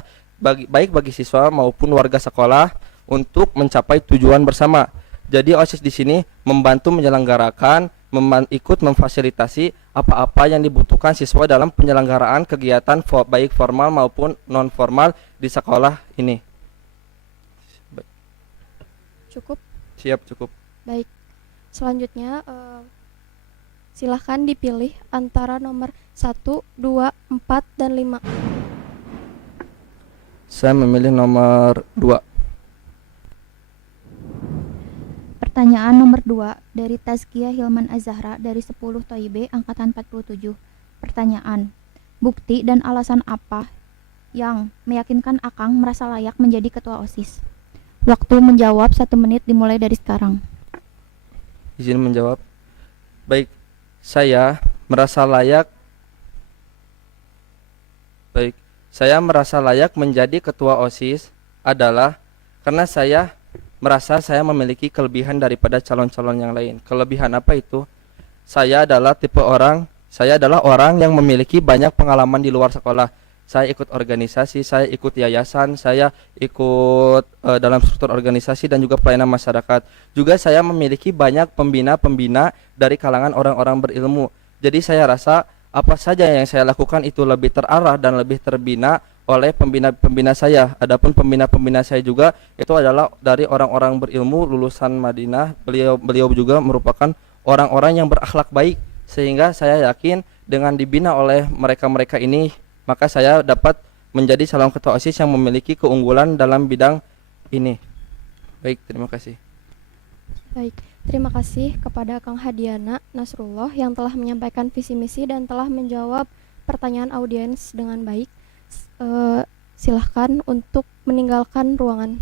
baik bagi siswa maupun warga sekolah untuk mencapai tujuan bersama. Jadi OSIS di sini membantu menyelenggarakan, ikut memfasilitasi apa-apa yang dibutuhkan siswa dalam penyelenggaraan kegiatan baik formal maupun non formal di sekolah ini. Cukup? Siap, cukup. Baik. Selanjutnya silahkan dipilih antara nomor 1, 2, 4, dan 5. Saya memilih nomor 2. Pertanyaan nomor 2 dari Tazkiyah Hilman Azahra dari 10 Toibe angkatan 47. Pertanyaan: bukti dan alasan apa yang meyakinkan Akang merasa layak menjadi ketua OSIS? Waktu menjawab 1 menit dimulai dari sekarang. Izin menjawab. Baik, saya merasa layak menjadi ketua OSIS adalah karena saya merasa saya memiliki kelebihan daripada calon-calon yang lain. Kelebihan apa itu? Saya adalah tipe orang Saya adalah orang yang memiliki banyak pengalaman di luar sekolah. Saya ikut organisasi, saya ikut yayasan, saya ikut dalam struktur organisasi dan juga pelayanan masyarakat. Juga saya memiliki banyak pembina-pembina dari kalangan orang-orang berilmu. Jadi saya rasa apa saja yang saya lakukan itu lebih terarah dan lebih terbina oleh pembina-pembina saya. Adapun pembina-pembina saya juga itu adalah dari orang-orang berilmu lulusan Madinah. Beliau juga merupakan orang-orang yang berakhlak baik, sehingga saya yakin dengan dibina oleh mereka-mereka ini, maka saya dapat menjadi calon ketua OSIS yang memiliki keunggulan dalam bidang ini. Baik, terima kasih. Baik, terima kasih kepada Kang Hadiana Nasrullah yang telah menyampaikan visi misi dan telah menjawab pertanyaan audiens dengan baik. Silahkan untuk meninggalkan ruangan.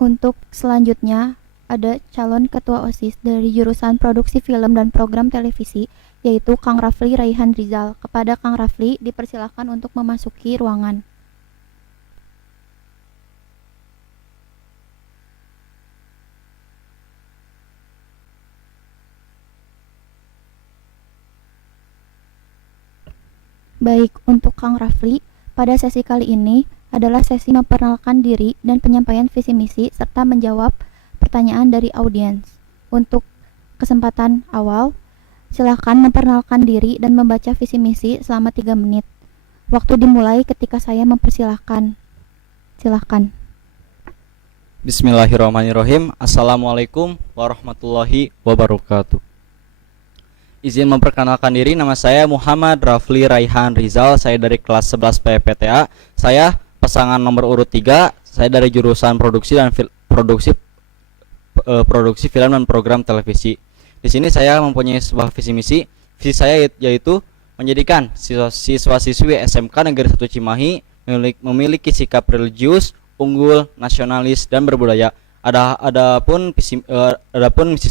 Untuk selanjutnya ada calon ketua OSIS dari jurusan Produksi Film dan Program Televisi, yaitu Kang Rafli Raihan Rizal. Kepada Kang Rafli dipersilahkan untuk memasuki ruangan. Baik, untuk Kang Rafli, pada sesi kali ini adalah sesi memperkenalkan diri dan penyampaian visi misi serta menjawab pertanyaan dari audiens. Untuk kesempatan awal, silakan memperkenalkan diri dan membaca visi misi selama 3 menit. Waktu dimulai ketika saya mempersilahkan. Silakan. Bismillahirrahmanirrahim. Assalamualaikum warahmatullahi wabarakatuh. Izin memperkenalkan diri, nama saya Muhammad Rafli Raihan Rizal. Saya dari kelas 11 PPTA. Saya pasangan nomor urut 3. Saya dari jurusan produksi dan produksi film dan program televisi. Di sini saya mempunyai sebuah visi misi. Visi saya yaitu menjadikan siswa-siswi SMK Negeri 1 Cimahi memiliki sikap religius, unggul, nasionalis dan berbudaya. Adapun misi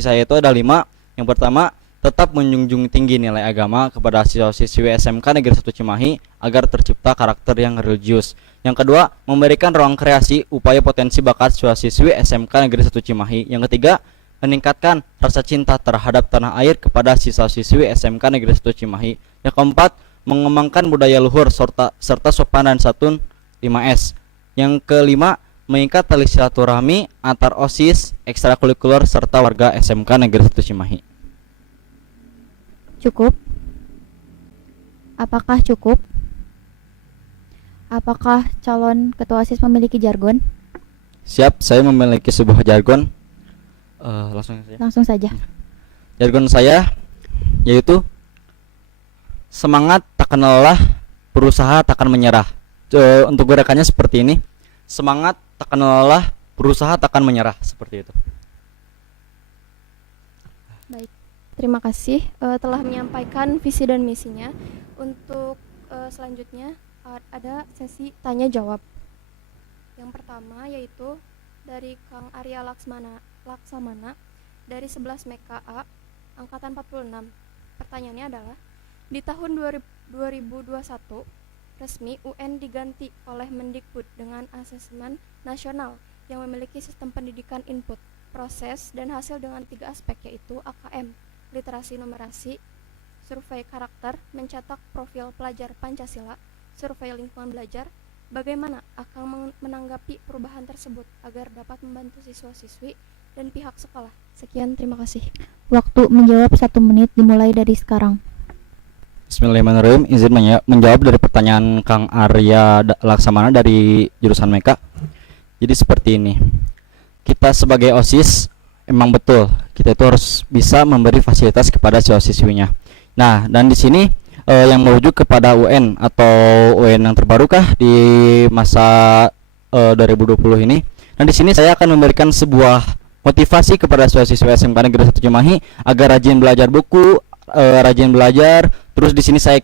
saya itu ada 5. Yang pertama, tetap menjunjung tinggi nilai agama kepada siswa-siswi SMK Negeri 1 Cimahi agar tercipta karakter yang religius. Yang kedua, memberikan ruang kreasi upaya potensi bakat siswa-siswi SMK Negeri 1 Cimahi. Yang ketiga, meningkatkan rasa cinta terhadap tanah air kepada siswa-siswi SMK Negeri 1 Cimahi. Yang keempat, mengembangkan budaya luhur serta sopan dan santun 5S. Yang kelima, mengikat tali silaturahmi antar OSIS, ekstrakurikuler serta warga SMK Negeri 1 Cimahi. Cukup? Apakah cukup? Apakah calon ketua OSIS memiliki jargon? Siap, saya memiliki sebuah jargon. Langsung saja. Jargon saya yaitu semangat takkan lelah, berusaha takkan menyerah. Untuk gerakannya seperti ini. Semangat takkan lelah, berusaha takkan menyerah, seperti itu. Baik, terima kasih telah menyampaikan visi dan misinya. Untuk selanjutnya ada sesi tanya jawab. Yang pertama yaitu dari Kang Arya Laksamana dari 11 MKA angkatan 46. Pertanyaannya adalah, di tahun 2021 resmi UN diganti oleh Mendikbud dengan asesmen nasional yang memiliki sistem pendidikan input, proses, dan hasil dengan 3 aspek, yaitu AKM, literasi numerasi, survei karakter, mencetak profil pelajar Pancasila, survei lingkungan belajar. Bagaimana akan menanggapi perubahan tersebut agar dapat membantu siswa-siswi dan pihak sekolah? Sekian, terima kasih. Waktu menjawab 1 menit dimulai dari sekarang. Bismillahirrahmanirrahim. Izin menjawab dari pertanyaan Kang Arya Laksamana dari jurusan MEKA. Jadi seperti ini. Kita sebagai OSIS emang betul kita itu harus bisa memberi fasilitas kepada siswa-siswinya. Nah, dan di sini yang merujuk kepada UN atau UN yang terbarukah di masa 2020 ini. Dan di sini saya akan memberikan sebuah motivasi kepada siswa-siswa SMK Negeri 1 Cimahi agar rajin belajar buku, rajin belajar. Terus di sini saya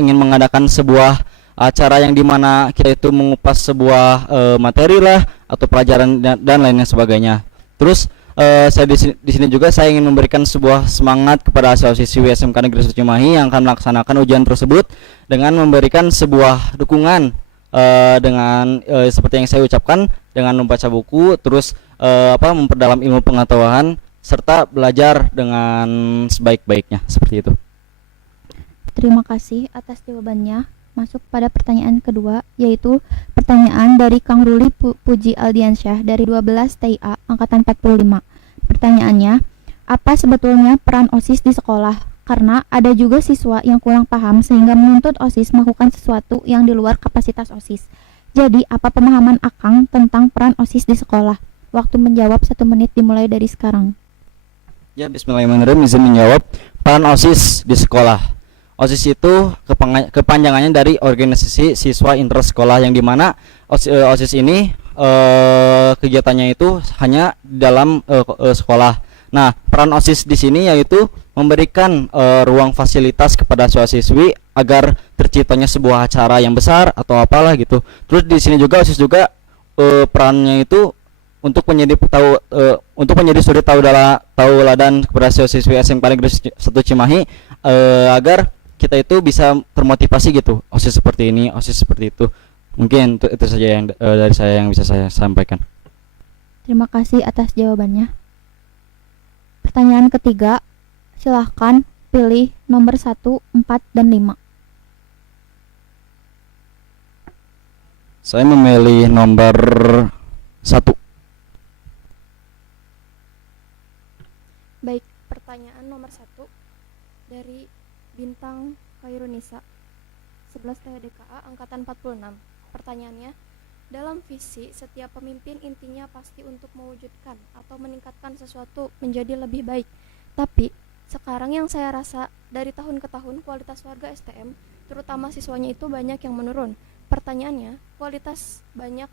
ingin mengadakan sebuah acara yang dimana kita itu mengupas sebuah materi lah atau pelajaran dan lainnya sebagainya. Terus saya di sini juga saya ingin memberikan sebuah semangat kepada siswa-siswi SMK Negeri 1 Cimahi yang akan melaksanakan ujian tersebut dengan memberikan sebuah dukungan dengan seperti yang saya ucapkan, dengan membaca buku, terus memperdalam ilmu pengetahuan serta belajar dengan sebaik-baiknya seperti itu. Terima kasih atas jawabannya. Masuk pada pertanyaan kedua, yaitu pertanyaan dari Kang Ruli Puji Aldiansyah dari 12 TIA angkatan 45. Pertanyaannya, apa sebetulnya peran OSIS di sekolah? Karena ada juga siswa yang kurang paham sehingga menuntut OSIS melakukan sesuatu yang di luar kapasitas OSIS. Jadi, apa pemahaman Akang tentang peran OSIS di sekolah? Waktu menjawab 1 menit dimulai dari sekarang. Ya, bismillahirrahmanirrahim, izin menjawab. Peran OSIS di sekolah. OSIS itu kepanjangannya dari organisasi siswa intersekolah, yang dimana OSIS ini kegiatannya itu hanya dalam sekolah. Nah, peran OSIS di sini yaitu memberikan ruang fasilitas kepada siswa-siswi agar terciptanya sebuah acara yang besar atau apalah gitu. Terus di sini juga OSIS juga perannya itu untuk menjadi suri tauladan kepada siswa SMK Negeri 1 Cimahi agar kita itu bisa termotivasi gitu. OSIS seperti ini, OSIS seperti itu. Mungkin itu saja yang dari saya yang bisa saya sampaikan. Terima kasih atas jawabannya. Pertanyaan ketiga, silahkan pilih nomor 1, 4, dan 5. Saya memilih nomor 1. Baik, pertanyaan nomor 1 dari Bintang Khairunisa 11 TDKA angkatan 46. Pertanyaannya, dalam visi setiap pemimpin intinya pasti untuk mewujudkan atau meningkatkan sesuatu menjadi lebih baik. Tapi sekarang yang saya rasa dari tahun ke tahun kualitas warga STM, terutama siswanya itu banyak yang menurun. Pertanyaannya, kualitas banyak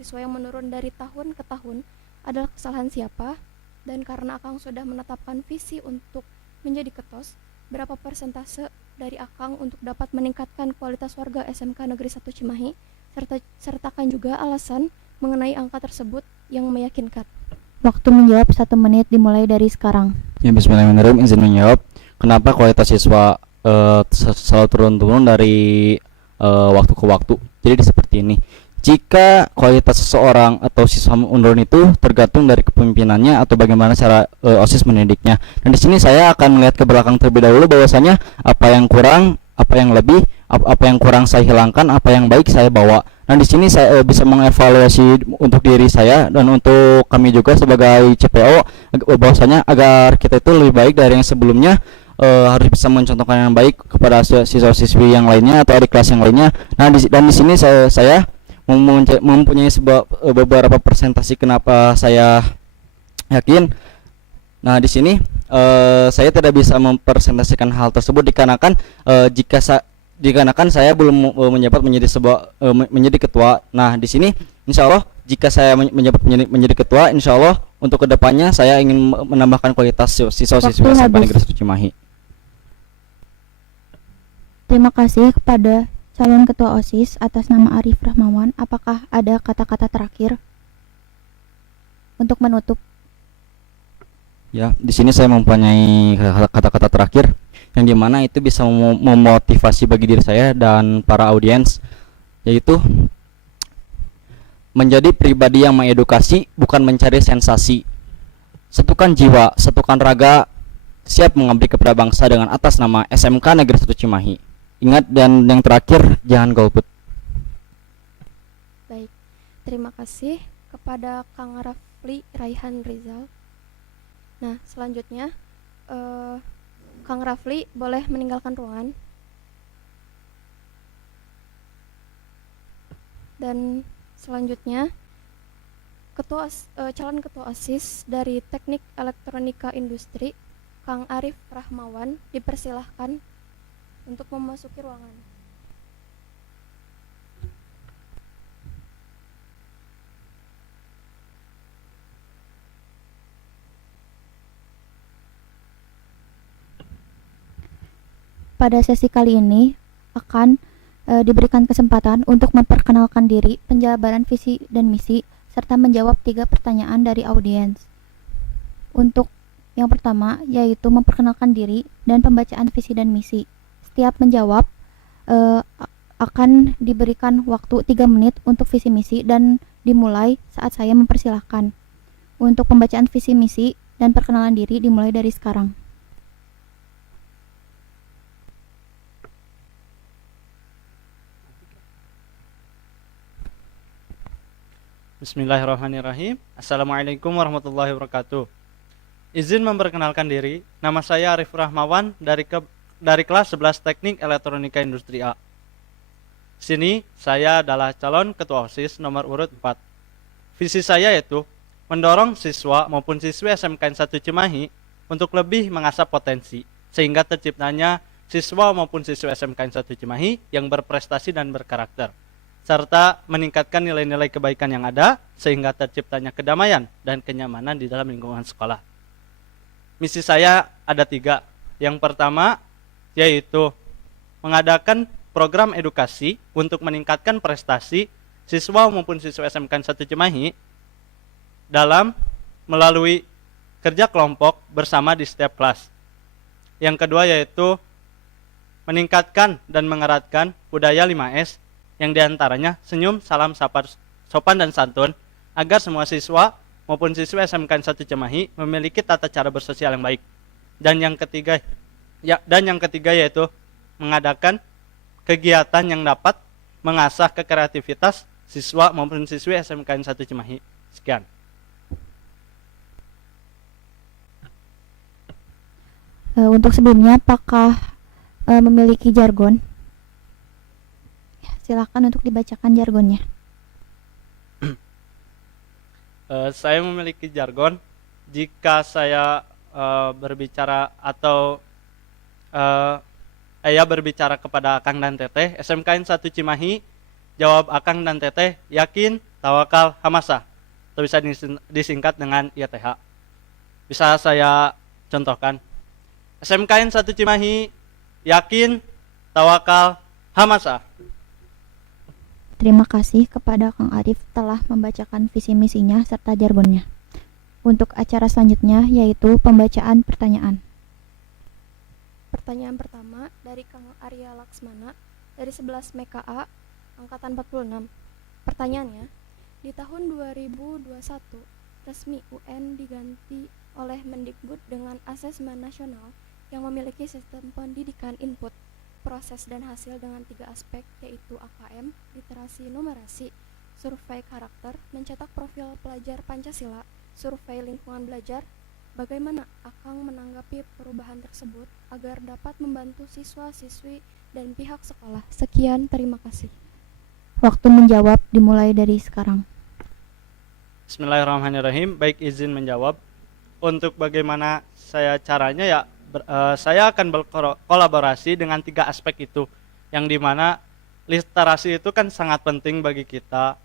siswa yang menurun dari tahun ke tahun adalah kesalahan siapa? Dan karena Akang sudah menetapkan visi untuk menjadi ketos, berapa persentase dari Akang untuk dapat meningkatkan kualitas warga SMK Negeri 1 Cimahi, sertakan juga alasan mengenai angka tersebut yang meyakinkan. Waktu menjawab 1 menit dimulai dari sekarang. Ya, bismillahirrahmanirrahim, izin menjawab. Kenapa kualitas siswa selalu turun-turun dari waktu ke waktu? Jadi seperti ini. Jika kualitas seseorang atau siswa menurun itu tergantung dari kepemimpinannya atau bagaimana cara OSIS mendidiknya. Dan di sini saya akan melihat ke belakang terlebih dahulu bahwasanya apa yang kurang, apa yang lebih, apa yang kurang saya hilangkan, apa yang baik saya bawa. Dan di sini saya bisa mengevaluasi untuk diri saya dan untuk kami juga sebagai CPO bahwasanya agar kita itu lebih baik dari yang sebelumnya, harus bisa mencontohkan yang baik kepada siswa-siswi yang lainnya atau adik kelas yang lainnya. Nah, dan di sini saya mempunyai beberapa presentasi kenapa saya yakin. Nah, di sini saya tidak bisa mempresentasikan hal tersebut dikarenakan dikarenakan saya belum menjabat menjadi ketua. Nah, di sini insya Allah jika saya menjabat menjadi ketua, insya Allah untuk kedepannya saya ingin menambahkan kualitas siswa-siswi SMK Negeri 1 Cimahi. Terima kasih kepada calon ketua OSIS atas nama Arif Rahmawan. Apakah ada kata-kata terakhir untuk menutup? Ya, di sini saya mempunyai kata-kata terakhir yang dimana itu bisa memotivasi bagi diri saya dan para audiens, yaitu menjadi pribadi yang mengedukasi, bukan mencari sensasi. Satukan jiwa, satukan raga, siap mengabdi kepada bangsa dengan atas nama SMK Negeri 1 Cimahi. Ingat, dan yang terakhir, jangan golput. Baik, terima kasih kepada Kang Rafli Raihan Rizal. Nah, selanjutnya Kang Rafli boleh meninggalkan ruangan. Dan selanjutnya calon ketua OSIS dari Teknik Elektronika Industri, Kang Arif Rahmawan, dipersilahkan untuk memasuki ruangan. Pada sesi kali ini akan diberikan kesempatan untuk memperkenalkan diri, penjabaran visi dan misi, serta menjawab 3 pertanyaan dari audiens. Untuk yang pertama yaitu memperkenalkan diri dan pembacaan visi dan misi. Setiap menjawab akan diberikan waktu 3 menit untuk visi misi, dan dimulai saat saya mempersilahkan. Untuk pembacaan visi misi dan perkenalan diri dimulai dari sekarang. Bismillahirrahmanirrahim. Assalamualaikum warahmatullahi wabarakatuh. Izin memperkenalkan diri. Nama saya Arif Rahmawan dari kelas 11 Teknik Elektronika Industri A. Sini saya adalah calon ketua OSIS nomor urut 4. Visi saya yaitu mendorong siswa maupun siswi SMKN 1 Cimahi untuk lebih mengasah potensi sehingga terciptanya siswa maupun siswi SMKN 1 Cimahi yang berprestasi dan berkarakter, serta meningkatkan nilai-nilai kebaikan yang ada sehingga terciptanya kedamaian dan kenyamanan di dalam lingkungan sekolah. Misi saya ada 3. Yang pertama yaitu mengadakan program edukasi untuk meningkatkan prestasi siswa maupun siswa SMK 1 Cimahi dalam melalui kerja kelompok bersama di setiap kelas. Yang kedua yaitu meningkatkan dan mengeratkan budaya 5S yang diantaranya senyum, salam, sapa, sopan, dan santun agar semua siswa maupun siswa SMK 1 Cimahi memiliki tata cara bersosial yang baik. Dan yang ketiga yaitu mengadakan kegiatan yang dapat mengasah kekreativitas siswa maupun siswi SMK 1 Cimahi. Sekian. Untuk sebelumnya, apakah memiliki jargon? Silakan untuk dibacakan jargonnya. Saya memiliki jargon jika saya berbicara atau berbicara kepada Akang dan Teteh SMKN 1 Cimahi, jawab Akang dan Teteh yakin, tawakal, hamasah, atau bisa disingkat dengan IATH. Bisa saya contohkan. SMKN 1 Cimahi yakin, tawakal, hamasah. Terima kasih kepada Kang Arif telah membacakan visi misinya serta jargonnya. Untuk acara selanjutnya yaitu pembacaan pertanyaan. Pertanyaan pertama dari Kang Arya Laksmana dari 11 MKA angkatan 46. Pertanyaannya, di tahun 2021 resmi UN diganti oleh Mendikbud dengan asesmen nasional yang memiliki sistem pendidikan input, proses dan hasil dengan 3 aspek yaitu AKM, literasi numerasi, survei karakter, mencetak profil pelajar Pancasila, survei lingkungan belajar. Bagaimana Akang menanggapi perubahan tersebut agar dapat membantu siswa-siswi dan pihak sekolah? Sekian, terima kasih. Waktu menjawab dimulai dari sekarang. Bismillahirrahmanirrahim. Baik, izin menjawab. Untuk bagaimana caranya ya, saya akan berkolaborasi dengan 3 aspek itu, yang dimana literasi itu kan sangat penting bagi kita.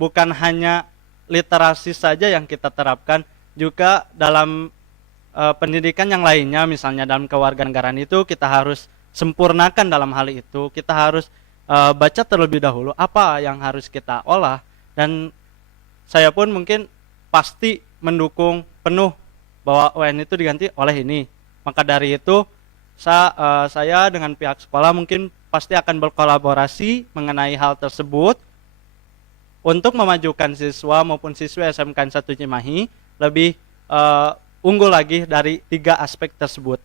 Bukan hanya literasi saja yang kita terapkan, juga dalam pendidikan yang lainnya, misalnya dalam kewarganegaraan itu kita harus sempurnakan dalam hal itu. Kita harus baca terlebih dahulu apa yang harus kita olah, dan saya pun mungkin pasti mendukung penuh bahwa UN itu diganti oleh ini. Maka dari itu saya dengan pihak sekolah mungkin pasti akan berkolaborasi mengenai hal tersebut untuk memajukan siswa maupun siswi SMK 1 Cimahi lebih unggul lagi dari 3 aspek tersebut.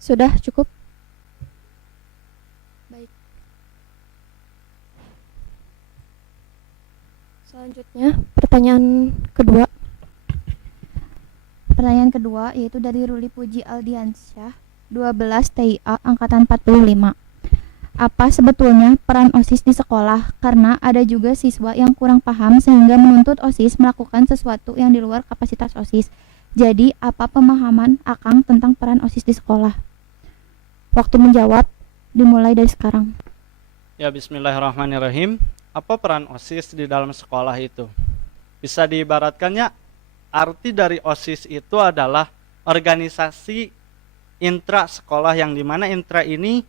Sudah cukup? Baik. Selanjutnya, pertanyaan kedua. Pertanyaan kedua yaitu dari Ruli Puji Aldiansyah, 12 TIA angkatan 45. Apa sebetulnya peran OSIS di sekolah? Karena ada juga siswa yang kurang paham sehingga menuntut OSIS melakukan sesuatu yang di luar kapasitas OSIS. Jadi, apa pemahaman Akang tentang peran OSIS di sekolah? Waktu menjawab dimulai dari sekarang. Ya, bismillahirrahmanirrahim. Apa peran OSIS di dalam sekolah itu? Bisa diibaratkannya, arti dari OSIS itu adalah organisasi intra sekolah, yang dimana intra ini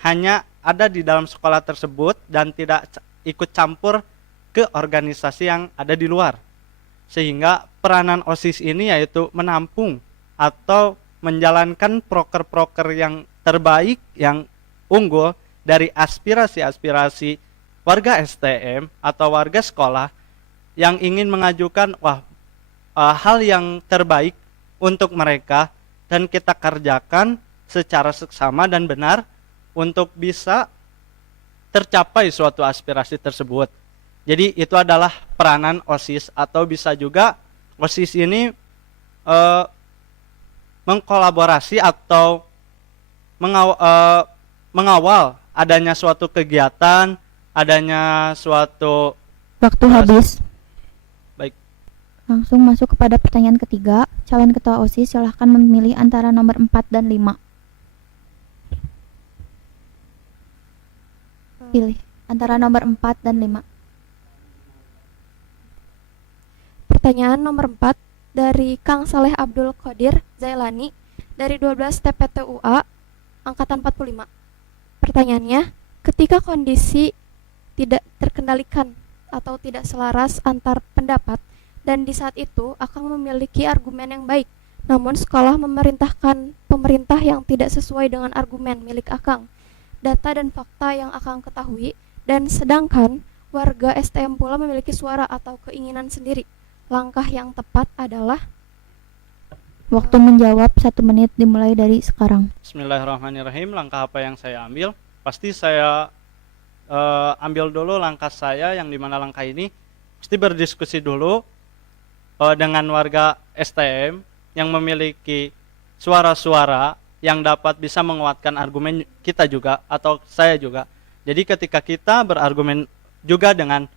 hanya ada di dalam sekolah tersebut dan tidak ikut campur ke organisasi yang ada di luar. Sehingga peranan OSIS ini yaitu menampung atau menjalankan proker-proker yang terbaik, yang unggul, dari aspirasi-aspirasi warga STM atau warga sekolah yang ingin mengajukan hal yang terbaik untuk mereka, dan kita kerjakan secara seksama dan benar untuk bisa tercapai suatu aspirasi tersebut. Jadi itu adalah peranan OSIS, atau bisa juga OSIS ini mengkolaborasi atau mengawal adanya suatu kegiatan, adanya suatu Waktu habis. baik. Langsung masuk kepada pertanyaan ketiga. Calon ketua OSIS silahkan memilih antara nomor 4 dan 5. Pilih antara nomor 4 dan 5. Pertanyaan nomor 4 dari Kang Saleh Abdul Qadir Zailani dari 12 TPTUA angkatan 45. Pertanyaannya, ketika kondisi tidak terkendalikan atau tidak selaras antar pendapat, dan di saat itu Akang memiliki argumen yang baik, namun sekolah memerintahkan pemerintah yang tidak sesuai dengan argumen milik Akang, data dan fakta yang Akang ketahui, dan sedangkan warga STM pula memiliki suara atau keinginan sendiri. Langkah yang tepat adalah Waktu menjawab 1 menit dimulai dari sekarang. Bismillahirrahmanirrahim. Langkah apa yang saya ambil? Pasti saya ambil dulu langkah saya, yang dimana langkah ini pasti berdiskusi dulu dengan warga STM yang memiliki suara-suara yang dapat bisa menguatkan argumen kita juga, atau saya juga. Jadi ketika kita berargumen juga dengan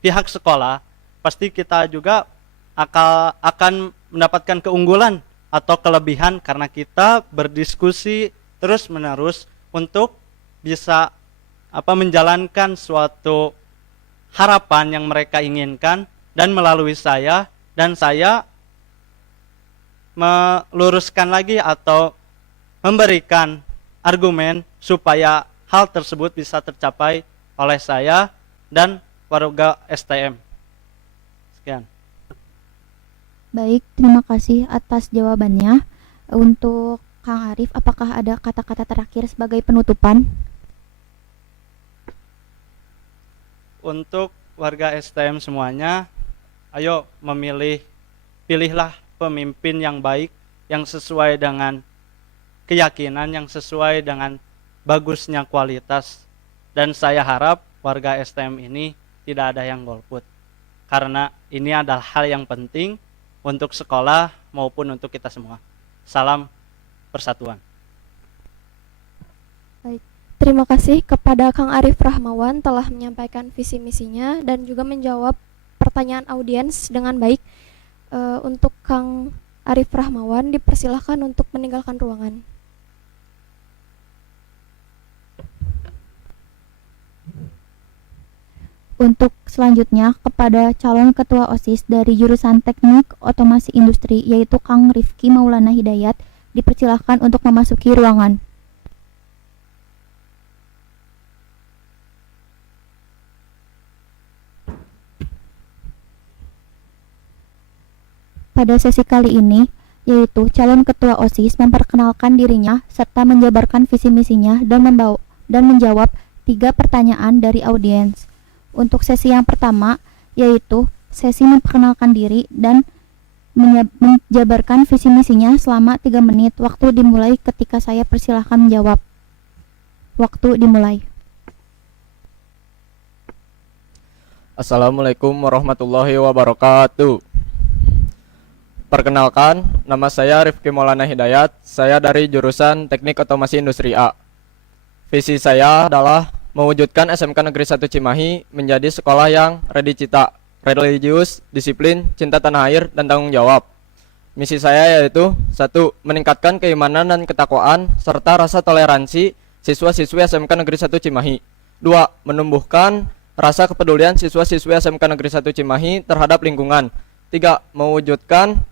pihak sekolah, pasti kita juga akan mendapatkan keunggulan atau kelebihan karena kita berdiskusi terus-menerus untuk bisa menjalankan suatu harapan yang mereka inginkan, dan melalui saya meluruskan lagi atau memberikan argumen supaya hal tersebut bisa tercapai oleh saya dan warga STM. Sekian. Baik, terima kasih atas jawabannya. Untuk Kang Arif, apakah ada kata-kata terakhir sebagai penutupan? Untuk warga STM semuanya, ayo pilihlah pemimpin yang baik, yang sesuai dengan keyakinan, yang sesuai dengan bagusnya kualitas. Dan saya harap warga STM ini tidak ada yang golput, karena ini adalah hal yang penting untuk sekolah maupun untuk kita semua. Salam persatuan. Baik. Terima kasih kepada Kang Arif Rahmawan telah menyampaikan visi misinya dan juga menjawab pertanyaan audiens dengan baik. Untuk Kang Arif Rahmawan dipersilahkan untuk meninggalkan ruangan. Untuk selanjutnya kepada calon ketua OSIS dari jurusan Teknik Otomasi Industri, yaitu Kang Rifki Maulana Hidayat, dipersilahkan untuk memasuki ruangan. Pada sesi kali ini, yaitu calon ketua OSIS memperkenalkan dirinya serta menjabarkan visi misinya dan menjawab 3 pertanyaan dari audiens. Untuk sesi yang pertama, yaitu sesi memperkenalkan diri dan menjabarkan visi misinya selama 3 menit. Waktu dimulai ketika saya persilahkan menjawab. Waktu dimulai. Assalamualaikum warahmatullahi wabarakatuh. Perkenalkan, nama saya Rifki Maulana Hidayat. Saya dari jurusan Teknik Otomasi Industri A. Visi saya adalah mewujudkan SMK Negeri 1 Cimahi menjadi sekolah yang religius, disiplin, cinta tanah air, dan tanggung jawab. Misi saya yaitu 1. Meningkatkan keimanan dan ketakwaan serta rasa toleransi siswa-siswi SMK Negeri 1 Cimahi. 2. Menumbuhkan rasa kepedulian siswa-siswi SMK Negeri 1 Cimahi terhadap lingkungan. 3. Mewujudkan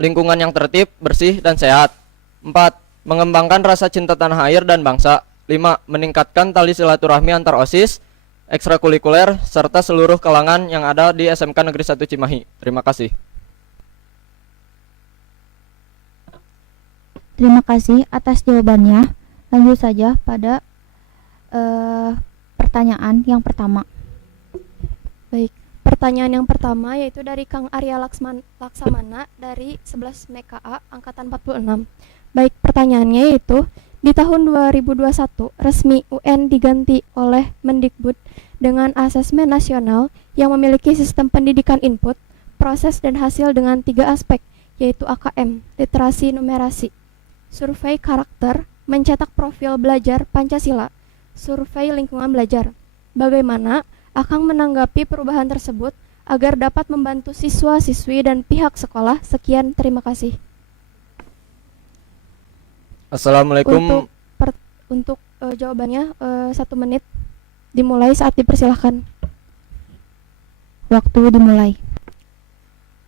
lingkungan yang tertib, bersih, dan sehat. 4. Mengembangkan rasa cinta tanah air dan bangsa. 5. Meningkatkan tali silaturahmi antar OSIS, ekstrakurikuler, serta seluruh kalangan yang ada di SMK Negeri 1 Cimahi. Terima kasih. Terima kasih atas jawabannya. Lanjut saja pada pertanyaan yang pertama. Baik, pertanyaan yang pertama yaitu dari Kang Arya Laksamana dari 11 MKA angkatan 46. Baik, pertanyaannya yaitu di tahun 2021 resmi UN diganti oleh Mendikbud dengan asesmen nasional yang memiliki sistem pendidikan input, proses dan hasil dengan 3 aspek yaitu AKM, literasi numerasi, survei karakter, mencetak profil belajar Pancasila, survei lingkungan belajar. Bagaimana Akang menanggapi perubahan tersebut agar dapat membantu siswa-siswi dan pihak sekolah? Sekian, terima kasih. Assalamualaikum. Untuk jawabannya 1 menit dimulai saat dipersilahkan. Waktu dimulai.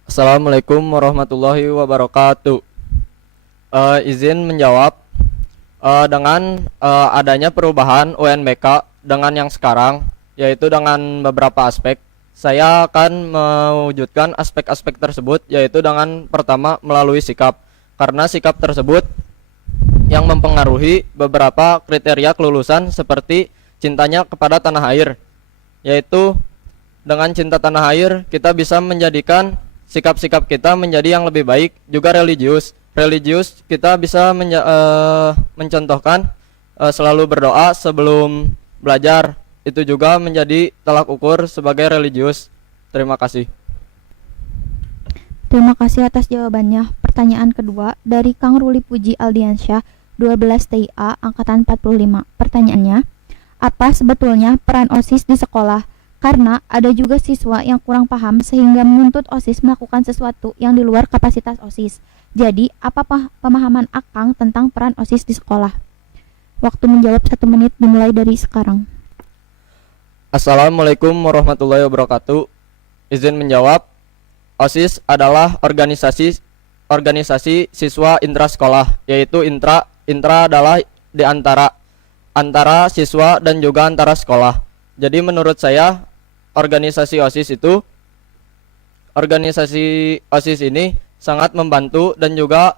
Assalamualaikum warahmatullahi wabarakatuh. Izin menjawab. Dengan adanya perubahan UNBK dengan yang sekarang, yaitu dengan beberapa aspek, saya akan mewujudkan aspek-aspek tersebut, yaitu dengan pertama melalui sikap, karena sikap tersebut yang mempengaruhi beberapa kriteria kelulusan seperti cintanya kepada tanah air, yaitu dengan cinta tanah air kita bisa menjadikan sikap-sikap kita menjadi yang lebih baik. Juga religius kita bisa mencontohkan selalu berdoa sebelum belajar, itu juga menjadi tolak ukur sebagai religius. Terima kasih. Terima kasih atas jawabannya. Pertanyaan kedua dari Kang Ruli Puji Aldiansyah 12 TIA angkatan 45. Pertanyaannya, apa sebetulnya peran OSIS di sekolah? Karena ada juga siswa yang kurang paham sehingga menuntut OSIS melakukan sesuatu yang di luar kapasitas OSIS. Jadi, apa pemahaman Akang tentang peran OSIS di sekolah? Waktu menjawab 1 menit dimulai dari sekarang. Assalamualaikum warahmatullahi wabarakatuh. Izin menjawab. OSIS adalah organisasi siswa intrasekolah, yaitu intra adalah di antara siswa dan juga antara sekolah. Jadi menurut saya organisasi OSIS ini sangat membantu dan juga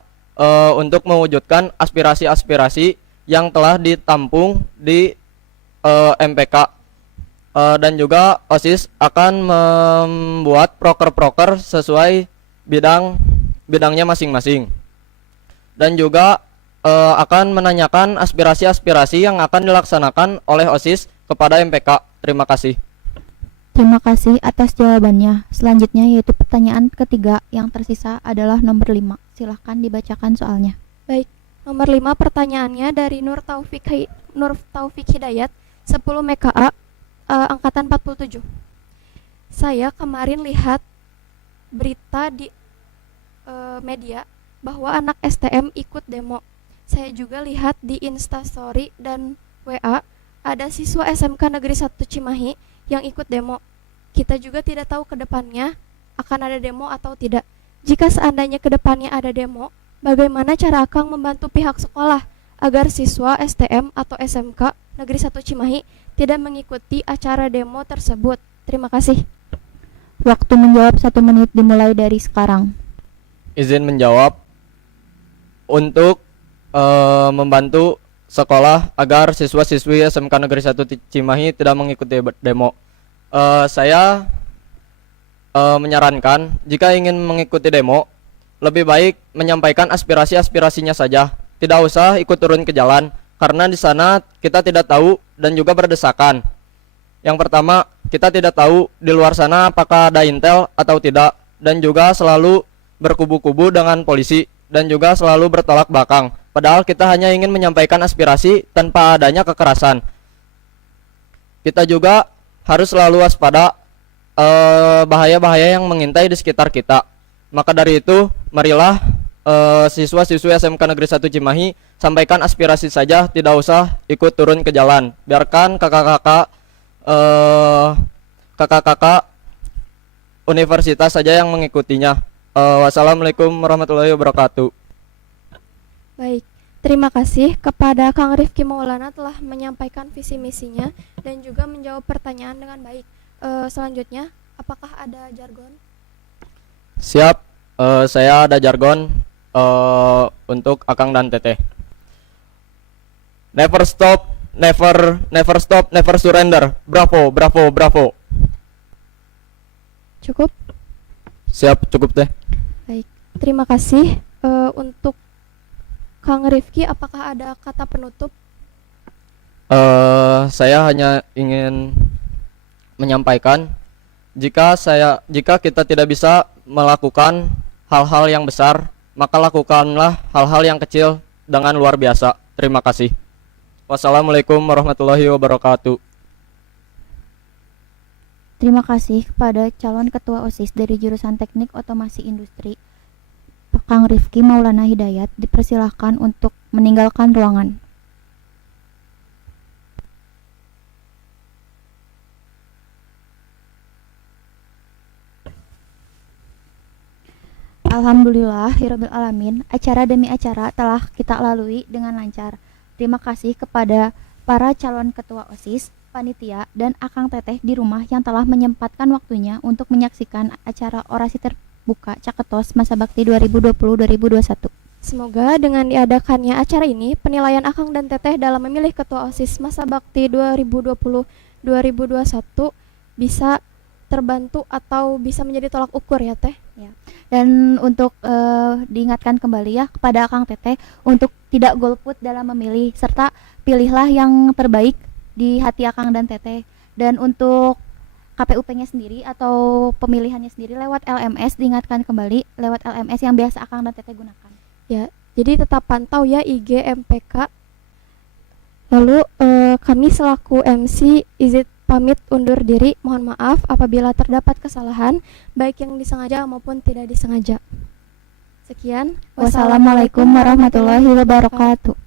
untuk mewujudkan aspirasi-aspirasi yang telah ditampung di MPK, dan juga OSIS akan membuat proker-proker sesuai bidangnya masing-masing, dan juga akan menanyakan aspirasi-aspirasi yang akan dilaksanakan oleh OSIS kepada MPK. Terima kasih. Terima kasih atas jawabannya. Selanjutnya yaitu pertanyaan ketiga yang tersisa adalah nomor 5. Silahkan dibacakan soalnya. Baik, nomor 5 pertanyaannya dari Nur Taufik Hidayat 10 MKA angkatan 47. Saya kemarin lihat berita di media bahwa anak STM ikut demo. Saya juga lihat di Instastory dan WA ada siswa SMK Negeri 1 Cimahi yang ikut demo. Kita juga tidak tahu ke depannya akan ada demo atau tidak. Jika seandainya ke depannya ada demo, bagaimana cara Akang membantu pihak sekolah agar siswa STM atau SMK Negeri 1 Cimahi tidak mengikuti acara demo tersebut? Terima kasih. Waktu menjawab 1 menit dimulai dari sekarang. Izin menjawab. Untuk membantu sekolah agar siswa-siswi SMK Negeri 1 Cimahi tidak mengikuti demo, saya menyarankan jika ingin mengikuti demo, lebih baik menyampaikan aspirasi-aspirasinya saja, tidak usah ikut turun ke jalan, karena di sana kita tidak tahu dan juga berdesakan. Yang pertama, kita tidak tahu di luar sana apakah ada intel atau tidak, dan juga selalu berkubu-kubu dengan polisi, dan juga selalu bertolak belakang. Padahal kita hanya ingin menyampaikan aspirasi tanpa adanya kekerasan. Kita juga harus selalu waspada bahaya-bahaya yang mengintai di sekitar kita. Maka dari itu, marilah siswa-siswi SMK Negeri 1 Cimahi sampaikan aspirasi saja, tidak usah ikut turun ke jalan. Biarkan kakak-kakak universitas saja yang mengikutinya. Wassalamualaikum warahmatullahi wabarakatuh. Baik, terima kasih kepada Kang Rifki Maulana telah menyampaikan visi misinya dan juga menjawab pertanyaan dengan baik. Selanjutnya, apakah ada jargon? Siap, saya ada jargon untuk Akang dan Teteh. Never stop, never stop, never surrender. Bravo, bravo, bravo. Cukup? Siap, cukup teh. Baik, terima kasih. Untuk Kang Rifki, apakah ada kata penutup? Saya hanya ingin menyampaikan jika kita tidak bisa melakukan hal-hal yang besar, maka lakukanlah hal-hal yang kecil dengan luar biasa. Terima kasih. Wassalamualaikum warahmatullahi wabarakatuh. Terima kasih kepada calon ketua OSIS dari jurusan Teknik Otomasi Industri, Kang Rifki Maulana Hidayat, dipersilahkan untuk meninggalkan ruangan. Alhamdulillahirabbil alamin, acara demi acara telah kita lalui dengan lancar. Terima kasih kepada para calon ketua OSIS, panitia, dan Akang Teteh di rumah yang telah menyempatkan waktunya untuk menyaksikan acara orasi terbuka Caketos Masa Bakti 2020-2021. Semoga dengan diadakannya acara ini, penilaian Akang dan Teteh dalam memilih ketua OSIS Masa Bakti 2020-2021 bisa terbantu atau bisa menjadi tolak ukur ya Teh. Dan untuk diingatkan kembali ya kepada Akang Teteh untuk tidak golput dalam memilih, serta pilihlah yang terbaik di hati Akang dan Teteh. Dan untuk KPUP-nya sendiri atau pemilihannya sendiri lewat LMS, diingatkan kembali lewat LMS yang biasa Akang dan Teteh gunakan. Ya, jadi tetap pantau ya IG MPK. Lalu kami selaku MC izin pamit undur diri. Mohon maaf apabila terdapat kesalahan, baik yang disengaja maupun tidak disengaja. Sekian. Wassalamualaikum warahmatullahi wabarakatuh.